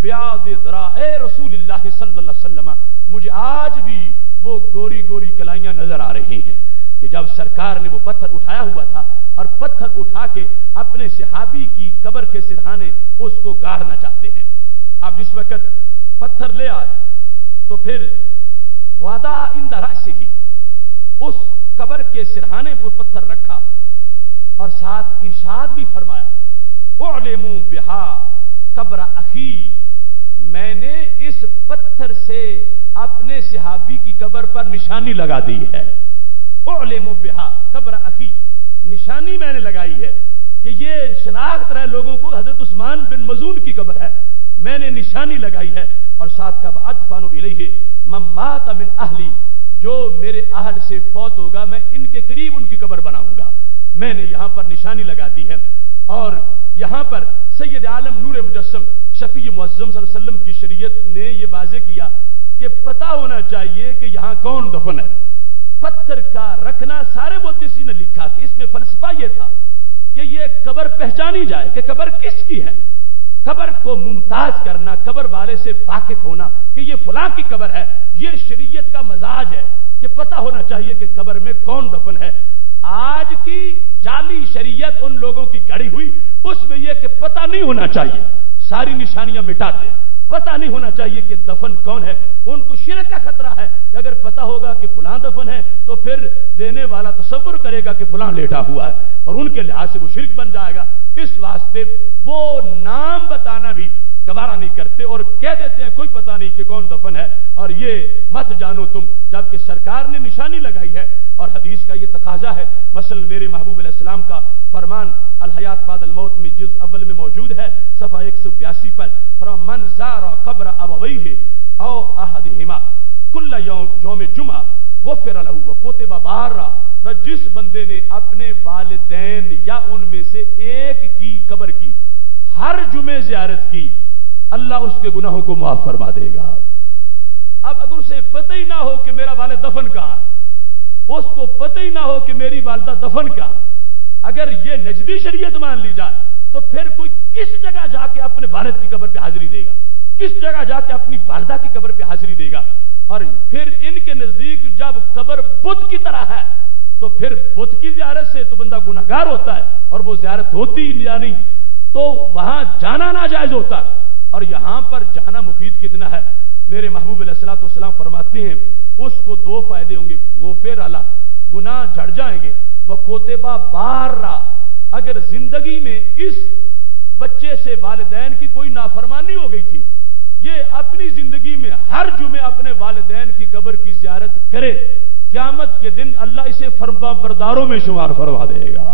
بیاد درا، اے رسول اللہ صلی اللہ علیہ وسلم، مجھے آج بھی وہ گوری گوری کلائیاں نظر آ رہی ہیں کہ جب سرکار نے وہ پتھر اٹھایا ہوا تھا اور پتھر اٹھا کے اپنے صحابی کی قبر کے سرہانے اس کو گاڑنا چاہتے ہیں۔ اب جس وقت پتھر لے آئے تو پھر وعدہ عند رأسہ، اس قبر کے سرہانے وہ پتھر رکھا اور ساتھ ارشاد بھی فرمایا، اعلموا بہا قبر اخی، میں نے اس پتھر سے اپنے صحابی کی قبر پر نشانی لگا دی ہے۔ اعلموا بہا قبر اخی، نشانی میں نے لگائی ہے کہ یہ شناخت رہے لوگوں کو حضرت عثمان بن مظعون کی قبر ہے، میں نے نشانی لگائی ہے۔ اور ساتھ کا ادفن الیہ من مات من اہلی، جو میرے اہل سے فوت ہوگا میں ان کے قریب ان کی قبر بناؤں گا، میں نے یہاں پر نشانی لگا دی ہے۔ اور یہاں پر سید عالم نور مجسم شفیع معظم صلی اللہ علیہ وسلم کی شریعت نے یہ واضح کیا کہ پتہ ہونا چاہیے کہ یہاں کون دفن ہے۔ پتھر کا رکھنا سارے محدثین نے لکھا کہ اس میں فلسفہ یہ تھا کہ یہ قبر پہچانی جائے کہ قبر کس کی ہے، قبر کو ممتاز کرنا، قبر والے سے واقف ہونا کہ یہ فلاں کی قبر ہے، یہ شریعت کا مزاج ہے کہ پتہ ہونا چاہیے کہ قبر میں کون دفن ہے۔ آج کی جعلی شریعت ان لوگوں کی گھڑی ہوئی، اس میں یہ کہ پتہ نہیں ہونا چاہیے، ساری نشانیاں مٹا دیں، پتہ نہیں ہونا چاہیے کہ دفن کون ہے۔ ان کو شرک کا خطرہ ہے کہ اگر پتہ ہوگا کہ فلاں دفن ہے تو پھر دینے والا تصور کرے گا کہ فلاں لیٹا ہوا ہے اور ان کے لحاظ سے وہ شرک بن جائے گا۔ اس واسطے وہ نام بتانا بھی گوارا نہیں کرتے اور کہہ دیتے ہیں کوئی پتہ نہیں کہ کون دفن ہے، اور یہ مت جانو تم، جبکہ سرکار نے نشانی لگائی ہے۔ اور حدیث کا یہ تقاضا ہے، مثلا میرے محبوب علیہ السلام کا فرمان الحیات بعد الموت میں جز اول میں موجود ہے، صفحہ 182 پر، من زار قبر ابویہ او احدہما کل یوم جمعہ غفر لہ وکتب بارا، جس بندے نے اپنے والدین یا ان میں سے ایک کی قبر کی ہر جمعے زیارت کی، اللہ اس کے گناہوں کو معاف فرما دے گا۔ اب اگر اسے پتہ ہی نہ ہو کہ میرا والد دفن کہاں، اس کو پتہ ہی نہ ہو کہ میری والدہ دفن کہاں، اگر یہ نجدی شریعت مان لی جائے تو پھر کوئی کس جگہ جا کے اپنے والد کی قبر پہ حاضری دے گا، کس جگہ جا کے اپنی والدہ کی قبر پہ حاضری دے گا؟ اور پھر ان کے نزدیک جب قبر بت کی طرح ہے تو پھر بت کی زیارت سے تو بندہ گناہگار ہوتا ہے اور وہ زیارت ہوتی ہی نہیں، تو وہاں جانا ناجائز ہوتا ہے اور یہاں پر جانا مفید کتنا ہے۔ میرے محبوب علیہ الصلوۃ والسلام فرماتے ہیں اس کو دو فائدے ہوں گے، غفر اللہ، گناہ جھڑ جائیں گے، وکتبہ بارا، اگر زندگی میں اس بچے سے والدین کی کوئی نافرمانی ہو گئی تھی، یہ اپنی زندگی میں ہر جمعے اپنے والدین کی قبر کی زیارت کرے، قیامت کے دن اللہ اسے فرما برداروں میں شمار فرما دے گا۔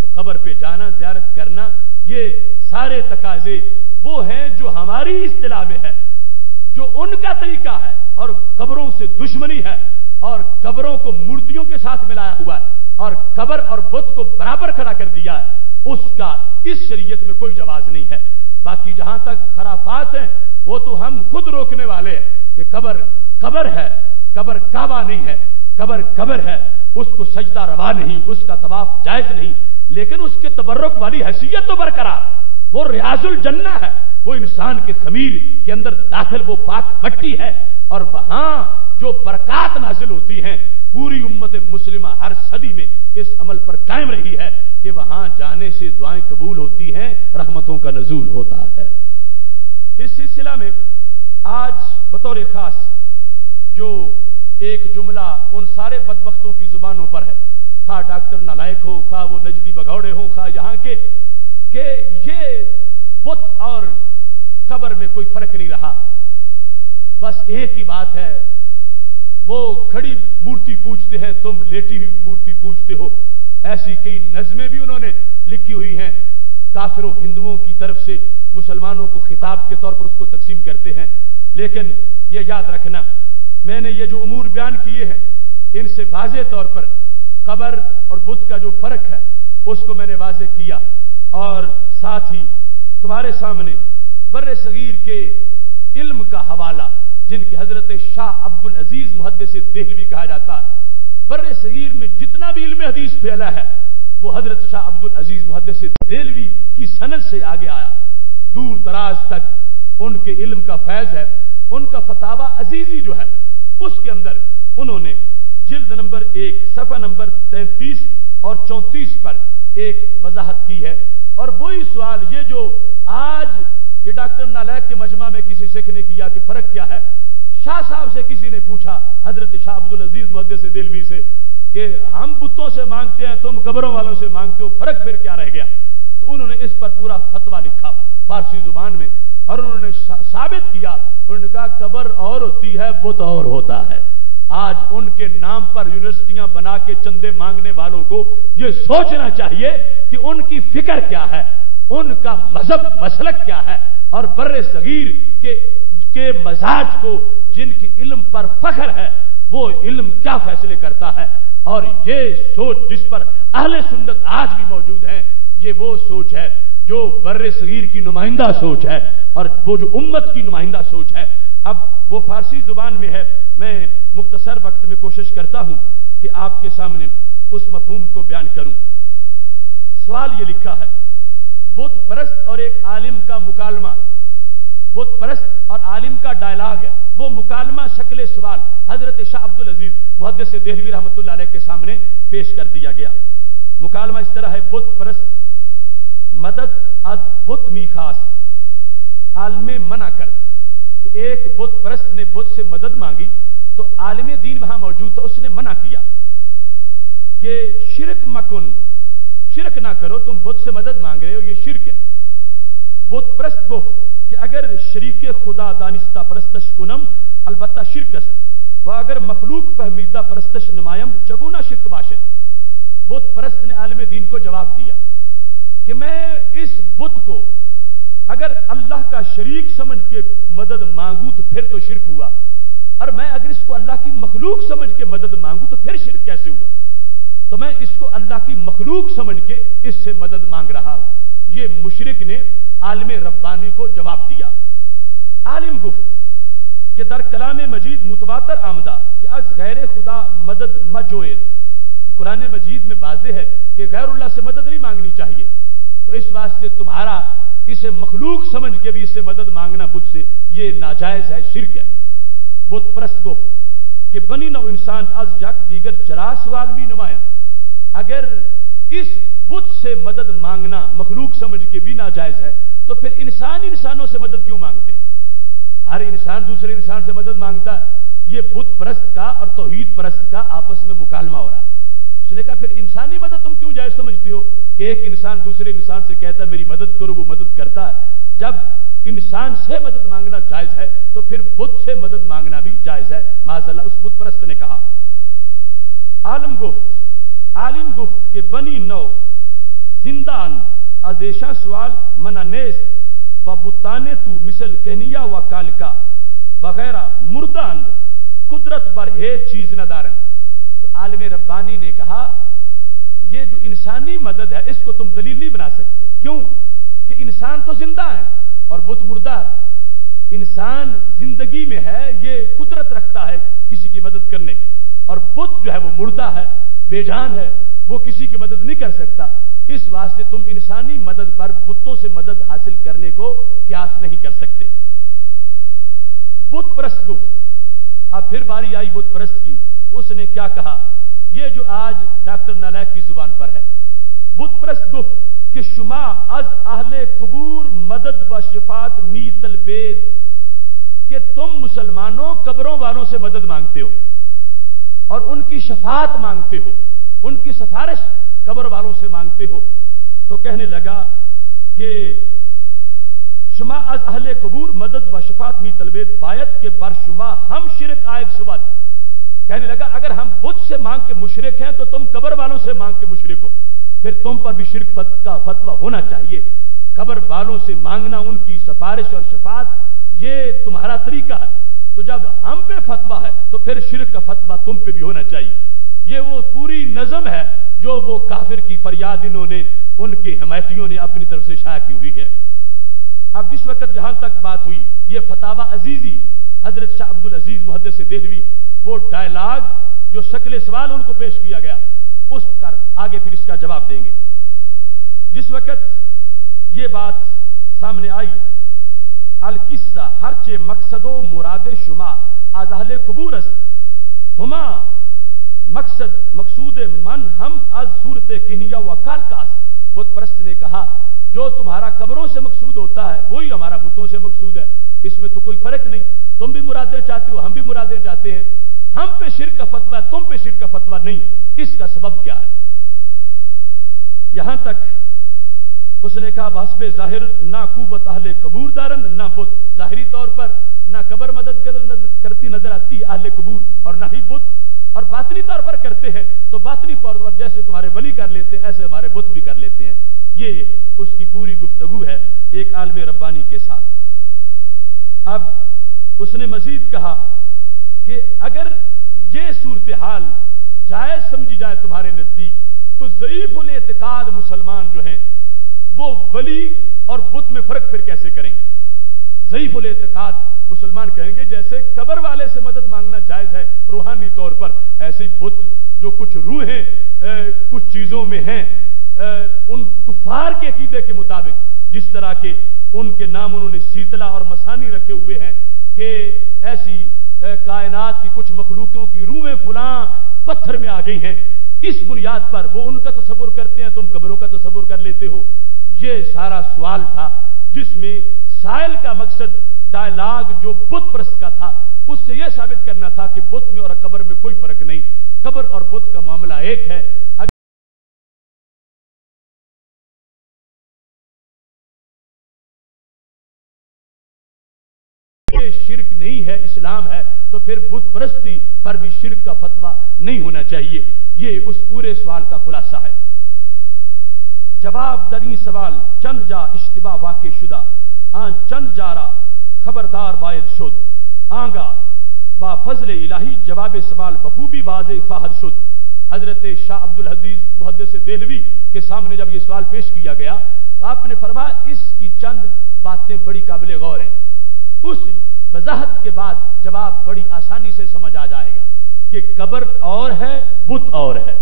تو قبر پہ جانا، زیارت کرنا، یہ سارے تقاضے وہ ہیں جو ہماری اصطلاح میں ہے، جو ان کا طریقہ ہے، اور قبروں سے دشمنی ہے اور قبروں کو مورتیوں کے ساتھ ملایا ہوا ہے اور قبر اور بت کو برابر کھڑا کر دیا ہے، اس کا اس شریعت میں کوئی جواز نہیں ہے۔ باقی جہاں تک خرافات ہیں وہ تو ہم خود روکنے والے ہیں کہ قبر قبر ہے، قبر کعبہ نہیں ہے، قبر قبر ہے، اس کو سجدہ روا نہیں، اس کا طواف جائز نہیں، لیکن اس کے تبرک والی حیثیت تو برقرار، وہ ریاض الجنہ ہے، وہ انسان کے خمیر کے اندر داخل وہ پاک مٹی ہے، اور وہاں جو برکات نازل ہوتی ہیں پوری امت مسلمہ ہر صدی میں اس عمل پر قائم رہی ہے کہ وہاں جانے سے دعائیں قبول ہوتی ہیں، رحمتوں کا نزول ہوتا ہے۔ اس سلسلہ میں آج بطور خاص جو ایک جملہ ان سارے بدبختوں کی زبانوں پر ہے، خواہ ڈاکٹر نالائق ہو، خواہ وہ نجدی بگھوڑے ہوں، خواہ یہاں کے، کہ یہ بت اور قبر میں کوئی فرق نہیں رہا، بس ایک ہی بات ہے، وہ کھڑی مورتی پوجتے ہیں، تم لیٹی ہوئی مورتی پوجتے ہو۔ ایسی کئی نظمیں بھی انہوں نے لکھی ہوئی ہیں، کافروں ہندوؤں کی طرف سے مسلمانوں کو خطاب کے طور پر اس کو تقسیم کرتے ہیں۔ لیکن یہ یاد رکھنا، میں نے یہ جو امور بیان کیے ہیں ان سے واضح طور پر قبر اور بت کا جو فرق ہے اس کو میں نے واضح کیا، اور ساتھ ہی تمہارے سامنے بر صغیر کے علم کا حوالہ، جن کی حضرت شاہ عبد العزیز محدث دہلوی کہا جاتا ہے، بر صغیر میں جتنا بھی علم حدیث پھیلا ہے وہ حضرت شاہ عبد العزیز محدث دہلوی کی سند سے آگے آیا، دور دراز تک ان کے علم کا فیض ہے، ان کا فتاوی عزیزی جو ہے اس کے اندر انہوں نے جلد نمبر 1 صفحہ نمبر 33 اور 34 پر ایک وضاحت کی ہے۔ اور وہی سوال یہ جو آج یہ ڈاکٹر نالائق کے مجمع میں کسی سکھ نے کیا کہ فرق کیا ہے، شاہ صاحب سے کسی نے پوچھا، حضرت شاہ عبدالعزیز محدث دہلوی سے، کہ ہم بتوں سے مانگتے ہیں، تم قبروں والوں سے مانگتے ہو، فرق پھر کیا رہ گیا؟ تو انہوں نے اس پر پورا فتویٰ لکھا فارسی زبان میں، اور انہوں نے ثابت کیا، انہوں نے کہا قبر اور ہوتی ہے، بت اور ہوتا ہے۔ آج ان کے نام پر یونیورسٹیاں بنا کے چندے مانگنے والوں کو یہ سوچنا چاہیے کہ ان کی فکر کیا ہے، ان کا مذہب مسلک کیا ہے، اور بر صغیر کے مزاج کو جن کی علم پر فخر ہے وہ علم کیا فیصلے کرتا ہے۔ اور یہ سوچ جس پر اہل سنت آج بھی موجود ہیں، یہ وہ سوچ ہے جو بر صغیر کی نمائندہ سوچ ہے اور وہ جو امت کی نمائندہ سوچ ہے۔ اب وہ فارسی زبان میں ہے، میں مختصر وقت میں کوشش کرتا ہوں کہ آپ کے سامنے اس مفہوم کو بیان کروں۔ سوال یہ لکھا ہے، بت پرست اور ایک عالم کا مکالمہ، بت پرست اور عالم کا ڈائلاگ ہے، وہ مکالمہ شکل سوال حضرت شاہ عبدالعزیز محدث دہلوی رحمۃ اللہ علیہ کے سامنے پیش کر دیا گیا۔ مکالمہ اس طرح ہے، بت پرست مدد از بت می خواست، عالم منع کرد، کہ ایک بت پرست نے بت سے مدد مانگی تو عالم دین وہاں موجود تھا، اس نے منع کیا کہ شرک مکن، شرک نہ کرو، تم بت سے مدد مانگ رہے ہو، یہ شرک ہے۔ بت پرست گفت کہ اگر شریک خدا دانستہ پرستش کنم البتہ شرک است و اگر مخلوق فہمیدہ پرستش نمایم چگونا شرک باشد۔ بت پرست نے عالم دین کو جواب دیا کہ میں اس بت کو اگر اللہ کا شریک سمجھ کے مدد مانگوں تو پھر تو شرک ہوا، اور میں اگر اس کو اللہ کی مخلوق سمجھ کے مدد مانگوں تو پھر شرک کیسے ہوا؟ تو میں اس کو اللہ کی مخلوق سمجھ کے اس سے مدد مانگ رہا ہوں۔ یہ مشرک نے عالم ربانی کو جواب دیا۔ عالم گفت کہ در کلام مجید متواتر آمدہ کہ از غیر خدا مدد مجوید، قرآن مجید میں واضح ہے کہ غیر اللہ سے مدد نہیں مانگنی چاہیے، تو اس واسطے تمہارا اسے مخلوق سمجھ کے بھی اس سے مدد مانگنا بت سے یہ ناجائز ہے، شرک ہے۔ بت پرست گفت کہ بنی نو انسان از یک دیگر چرا سوال می نمایاں، اگر اس بت سے مدد مانگنا مخلوق سمجھ کے بھی ناجائز ہے تو پھر انسانوں سے مدد کیوں مانگتے ہیں؟ ہر انسان دوسرے انسان سے مدد مانگتا ہے۔ یہ بت پرست کا اور توحید پرست کا آپس میں مکالمہ ہو رہا۔ اس نے کہا پھر انسانی مدد تم کیوں جائز سمجھتی ہو کہ ایک انسان دوسرے انسان سے کہتا ہے میری مدد کرو، وہ مدد کرتا ہے؟ جب انسان سے مدد مانگنا جائز ہے تو پھر بت سے مدد مانگنا بھی جائز ہے، معاذ اللہ۔ اس بت پرست نے کہا۔ عالم گفت کہ بنی نو زندان ازیشا سوال منع نیست و بتانے تو مثل کنیا و کالکا وغیرہ مرداند قدرت بر ہے چیز نہ دارن۔ تو عالم ربانی نے کہا یہ جو انسانی مدد ہے اس کو تم دلیل نہیں بنا سکتے، کیوں کہ انسان تو زندہ ہے اور بت مردہ ہے۔ انسان زندگی میں ہے، یہ قدرت رکھتا ہے کسی کی مدد کرنے کی، اور بت جو ہے وہ مردہ ہے، بے جان ہے، وہ کسی کی مدد نہیں کر سکتا۔ اس واسطے تم انسانی مدد پر بتوں سے مدد حاصل کرنے کو قیاس نہیں کر سکتے۔ بت پرست گفت، اب پھر باری آئی بت پرست کی، تو اس نے کیا کہا؟ یہ جو آج ڈاکٹر نالائق کی زبان پر ہے۔ بت پرست گفت کہ شما از اہل قبور مدد و شفاعت می طلبید، کہ تم مسلمانوں قبروں والوں سے مدد مانگتے ہو اور ان کی شفاعت مانگتے ہو، ان کی سفارش قبر والوں سے مانگتے ہو۔ تو کہنے لگا کہ شما از اہل قبور مدد و شفاعت می طلبید باید کہ بر شما ہم شرک عائد شود۔ کہنے لگا اگر ہم بت سے مانگ کے مشرک ہیں تو تم قبر والوں سے مانگ کے مشرک ہو، پھر تم پر بھی شرک کا فتویٰ ہونا چاہیے۔ قبر والوں سے مانگنا ان کی سفارش اور شفاعت یہ تمہارا طریقہ ہے، تو جب ہم پہ فتویٰ ہے تو پھر شرک کا فتویٰ تم پہ بھی ہونا چاہیے۔ یہ وہ پوری نظم ہے جو وہ کافر کی فریاد انہوں نے ان کے حمایتیوں نے اپنی طرف سے شائع کی ہوئی ہے۔ اب جس وقت یہاں تک بات ہوئی، یہ فتاوی عزیزی حضرت شاہ عبدالعزیز محدث دہلوی، وہ ڈائلاگ جو شکل سوال ان کو پیش کیا گیا، اس پر آگے پھر اس کا جواب دیں گے۔ جس وقت یہ بات سامنے آئی القصہ ہرچے مقصد و مراد شما از اہل قبور است ہما مقصود من ہم از صورت کنیا و کال کاست. بت پرست نے کہا جو تمہارا قبروں سے مقصود ہوتا ہے وہی ہمارا بتوں سے مقصود ہے, اس میں تو کوئی فرق نہیں, تم بھی مرادیں چاہتے ہو ہم بھی مرادیں چاہتے ہیں, ہم پہ شرک کا فتویٰ تم پہ شرک کا فتویٰ نہیں, اس کا سبب کیا ہے؟ یہاں تک اس نے کہا بحسب ظاہر نہ قوت اہل قبور دارند نہ بت, ظاہری طور پر نہ قبر مدد کرتی نظر آتی ہے اہل قبور اور نہ ہی بت, اور باطنی طور پر کرتے ہیں تو باطنی طور پر جیسے تمہارے ولی کر لیتے ہیں ایسے ہمارے بت بھی کر لیتے ہیں. یہ اس کی پوری گفتگو ہے ایک عالم ربانی کے ساتھ. اب اس نے مزید کہا کہ اگر یہ صورتحال جائز سمجھی جائے تمہارے نزدیک تو ضعیف الاعتقاد مسلمان جو ہیں وہ ولی اور بت میں فرق پھر کیسے کریں؟ ضعیف الاعتقاد مسلمان کہیں گے جیسے قبر والے سے مدد مانگنا جائز ہے روحانی طور پر, ایسے بت جو کچھ روحیں کچھ چیزوں میں ہیں ان کفار کے عقیدے کے مطابق, جس طرح کے ان کے نام انہوں نے سیتلا اور مسانی رکھے ہوئے ہیں کہ ایسی کائنات کی کچھ مخلوقوں کی روحیں فلاں پتھر میں آ گئی ہیں, اس بنیاد پر وہ ان کا تصور کرتے ہیں, تم قبروں کا تصور کر لیتے ہو. یہ سارا سوال تھا جس میں سائل کا مقصد ڈائلاگ جو بت پرست کا تھا اس سے یہ ثابت کرنا تھا کہ بت میں اور قبر میں کوئی فرق نہیں, قبر اور بت کا معاملہ ایک ہے. شرک نہیں ہے اسلام ہے تو پھر بت پرستی پر بھی شرک کا فتویٰ نہیں ہونا چاہیے. یہ اس پورے سوال کا خلاصہ ہے. جواب درین سوال چند جا اشتباہ واقع شدہ آن چند جارا خبردار باید شد آنگا با فضل الہی جواب سوال بخوبی واضح خواہد شد. حضرت شاہ عبد الحدیث محدث دہلوی کے سامنے جب یہ سوال پیش کیا گیا تو آپ نے فرمایا اس کی چند باتیں بڑی قابل غور ہیں. اس وضاحت کے بعد جواب بڑی آسانی سے سمجھ آ جائے گا کہ قبر اور ہے بت اور ہے.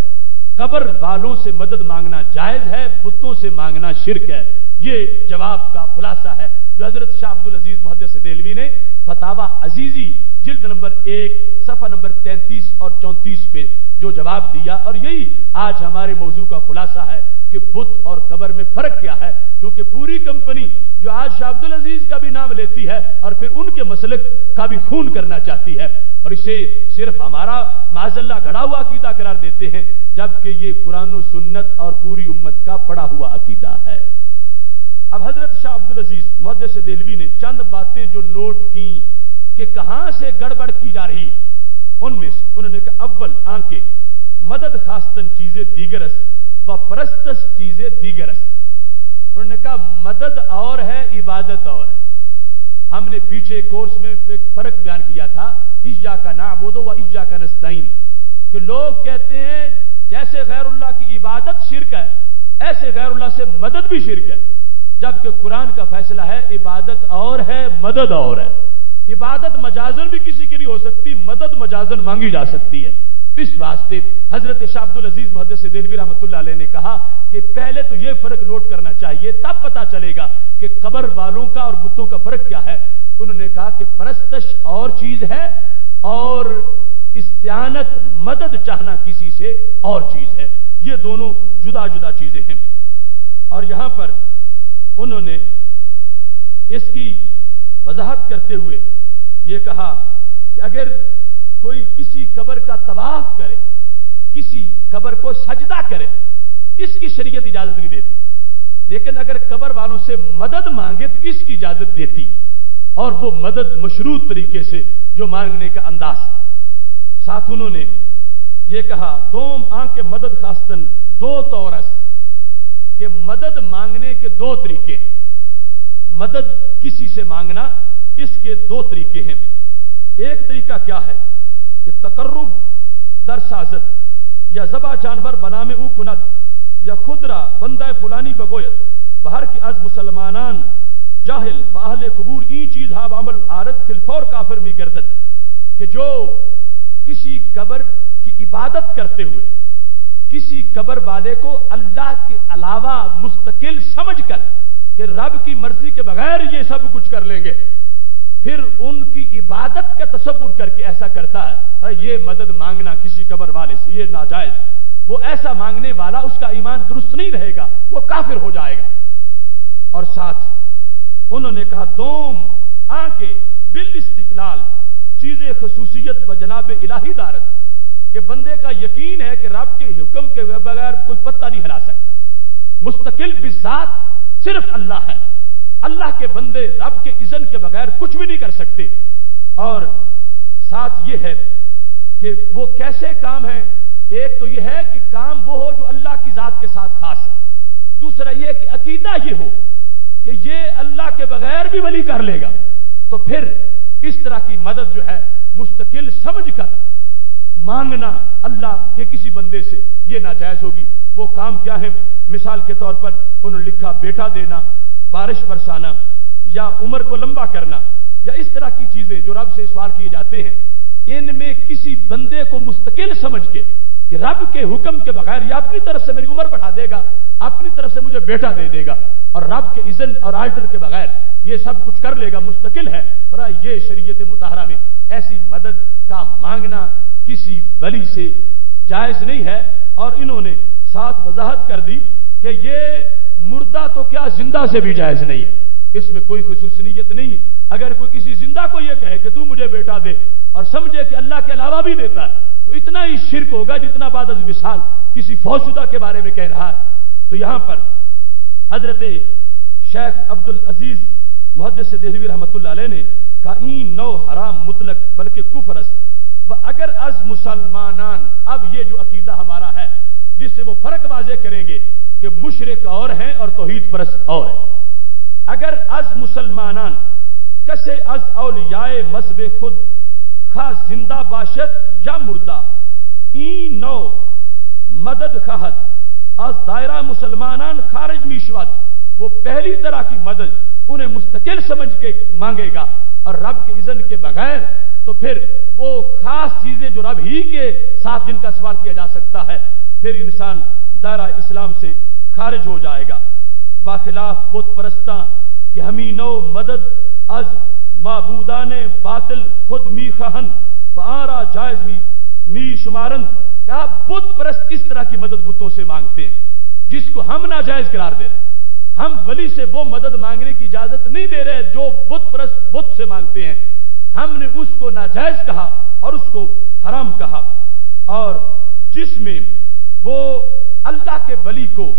قبر والوں سے مدد مانگنا جائز ہے, بتوں سے مانگنا شرک ہے. یہ جواب کا خلاصہ ہے جو حضرت شاہ عبد العزیز محدث دہلوی نے فتاوی عزیزی جلد نمبر 1 صفحہ نمبر 33 اور 34 پہ جو جواب دیا, اور یہی آج ہمارے موضوع کا خلاصہ ہے کہ بت اور قبر میں فرق کیا ہے. کیونکہ پوری کمپنی جو آج شاہ عبد العزیز کا بھی نام لیتی ہے اور پھر ان کے مسلک کا بھی خون کرنا چاہتی ہے اور اسے صرف ہمارا معاذ اللہ گھڑا ہوا عقیدہ قرار دیتے ہیں, جبکہ یہ قرآن و سنت اور پوری امت کا پڑھا ہوا عقیدہ ہے. اب حضرت شاہ عبد العزیز محدث دہلوی نے چند باتیں جو نوٹ کی کہ کہاں سے گڑبڑ کی جا رہی ہے, ان میں سے انہوں نے کہا اول آنکھیں مدد خاصتن چیزیں دیگر است و پرستش چیزیں دیگر است. انہوں نے کہا مدد اور ہے عبادت اور ہے. ہم نے پیچھے کورس میں فرق بیان کیا تھا ایاک نعبد و ایاک نستعین, کہ لوگ کہتے ہیں جیسے غیر اللہ کی عبادت شرک ہے ایسے غیر اللہ سے مدد بھی شرک ہے, جبکہ قرآن کا فیصلہ ہے عبادت اور ہے مدد اور ہے. عبادت مجازن بھی کسی کی نہیں ہو سکتی, مدد مجازن مانگی جا سکتی ہے. اس واسطے حضرت شاہ عبد العزیز محدث دہلوی رحمۃ اللہ علیہ نے کہا کہ پہلے تو یہ فرق نوٹ کرنا چاہیے, تب پتا چلے گا کہ قبر والوں کا اور بتوں کا فرق کیا ہے. انہوں نے کہا کہ پرستش اور چیز ہے اور استعانت مدد چاہنا کسی سے اور چیز ہے. یہ دونوں جدا جدا چیزیں ہیں. اور یہاں پر انہوں نے اس کی وضاحت کرتے ہوئے یہ کہا کہ اگر کوئی کسی قبر کا طواف کرے, کسی قبر کو سجدہ کرے, اس کی شریعت اجازت نہیں دیتی, لیکن اگر قبر والوں سے مدد مانگے تو اس کی اجازت دیتی, اور وہ مدد مشروط طریقے سے جو مانگنے کا انداز. ساتھ انہوں نے یہ کہا دوم آنکھ کے مدد خاصتن دو طورس, کہ مدد مانگنے کے دو طریقے. مدد کسی سے مانگنا اس کے دو طریقے ہیں. ایک طریقہ کیا ہے کہ تقرب در سازت یا ذبح جانور بنا میں او کند یا خود را بندہ فلانی بگوید بہر کی از مسلمانان جاہل باہل قبور این چیز ہا عمل عارض فی الفور کافر می گردد, کہ جو کسی قبر کی عبادت کرتے ہوئے کسی قبر والے کو اللہ کے علاوہ مستقل سمجھ کر کہ رب کی مرضی کے بغیر یہ سب کچھ کر لیں گے، پھر ان کی عبادت کا تصور کر کے ایسا کرتا ہے، یہ مدد مانگنا کسی قبر والے سے یہ ناجائز، وہ ایسا مانگنے والا اس کا ایمان درست نہیں رہے گا، وہ کافر ہو جائے گا۔ اور ساتھ انہوں نے کہا دوم آنکھیں بالاستقلال چیز خصوصیت بجناب الہی دارت، کہ بندے کا یقین ہے کہ رب کے حکم کے بغیر کوئی پتہ نہیں ہلا سکتا، مستقل بذات صرف اللہ ہے، اللہ کے بندے رب کے اذن کے بغیر کچھ بھی نہیں کر سکتے۔ اور ساتھ یہ ہے کہ وہ کیسے کام ہے، ایک تو یہ ہے کہ کام وہ ہو جو اللہ کی ذات کے ساتھ خاص ہے، دوسرا یہ کہ عقیدہ یہ ہو کہ یہ اللہ کے بغیر بھی ولی کر لے گا، تو پھر اس طرح کی مدد جو ہے مستقل سمجھ کر مانگنا اللہ کے کسی بندے سے یہ ناجائز ہوگی۔ وہ کام کیا ہے؟ مثال کے طور پر انہوں نے لکھا بیٹا دینا، بارش برسانا، یا عمر کو لمبا کرنا، یا اس طرح کی چیزیں جو رب سے سوال کیے جاتے ہیں، ان میں کسی بندے کو مستقل سمجھ کے کہ رب کے حکم کے بغیر یا اپنی طرف سے میری عمر بڑھا دے گا، اپنی طرف سے مجھے بیٹا دے دے گا، اور رب کے اذن اور آرڈر کے بغیر یہ سب کچھ کر لے گا، مستقل ہے، اور یہ شریعت مطہرہ میں ایسی مدد کا مانگنا کسی ولی سے جائز نہیں ہے۔ اور انہوں نے ساتھ وضاحت کر دی کہ یہ مردہ تو کیا زندہ سے بھی جائز نہیں ہے، اس میں کوئی خصوصیت نہیں۔ اگر کوئی کسی زندہ کو یہ کہے کہ تو مجھے بیٹا دے اور سمجھے کہ اللہ کے علاوہ بھی دیتا ہے، تو اتنا ہی شرک ہوگا جتنا بعد از وصال کسی فوت شدہ کے بارے میں کہہ رہا ہے۔ تو یہاں پر حضرت شیخ عبد العزیز محدث دہلوی رحمۃ اللہ علیہ نے کہا این نو حرام مطلق بلکہ کفر است، و اگر از مسلمانان، اب یہ جو عقیدہ ہمارا ہے جس سے وہ فرق واضح کریں گے کہ مشرک اور ہیں اور توحید پرست اور ہیں، اگر از مسلمانان کسے از اولیاء مذہب خود خواہ زندہ باشد یا مردہ این نو مدد خواہد از دائرہ مسلمانان خارج میشود، وہ پہلی طرح کی مدد انہیں مستقل سمجھ کے مانگے گا اور رب کے اذن کے بغیر، تو پھر وہ خاص چیزیں جو رب ہی کے ساتھ جن کا سوال کیا جا سکتا ہے، پھر انسان دائرہ اسلام سے خارج ہو جائے گا۔ باخلاف بت پرستاں کہ ہمیں نو مدد از معبودان باطل خود می خواہن و آرا جائز می شمارن، کہا بت پرست اس طرح کی مدد بتوں سے مانگتے ہیں جس کو ہم ناجائز قرار دے رہے ہیں۔ ہم ولی سے وہ مدد مانگنے کی اجازت نہیں دے رہے جو بت پرست بت سے مانگتے ہیں، ہم نے اس کو ناجائز کہا اور اس کو حرام کہا، اور جس میں وہ اللہ کے ولی کو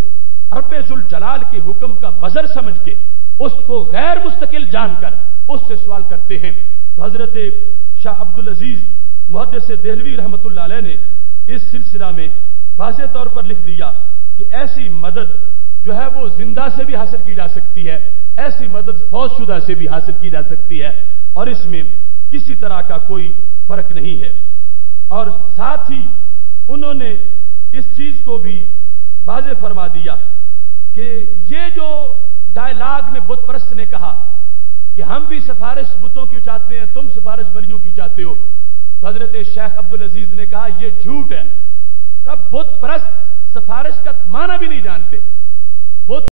رب ذوالجلال کے حکم کا مظہر سمجھ کے اس کو غیر مستقل جان کر اس سے سوال کرتے ہیں۔ تو حضرت شاہ عبد العزیز محدث دہلوی رحمۃ اللہ علیہ نے اس سلسلہ میں واضح طور پر لکھ دیا کہ ایسی مدد جو ہے وہ زندہ سے بھی حاصل کی جا سکتی ہے، ایسی مدد فوت شدہ سے بھی حاصل کی جا سکتی ہے، اور اس میں کسی طرح کا کوئی فرق نہیں ہے۔ اور ساتھ ہی انہوں نے اس چیز کو بھی واضح فرما دیا کہ یہ جو ڈائلاگ میں بت پرست نے کہا کہ ہم بھی سفارش بتوں کی چاہتے ہیں، تم سفارش ولیوں کی چاہتے ہو، تو حضرت شیخ عبد العزیز نے کہا یہ جھوٹ ہے، اب بت پرست سفارش کا معنی بھی نہیں جانتے، بت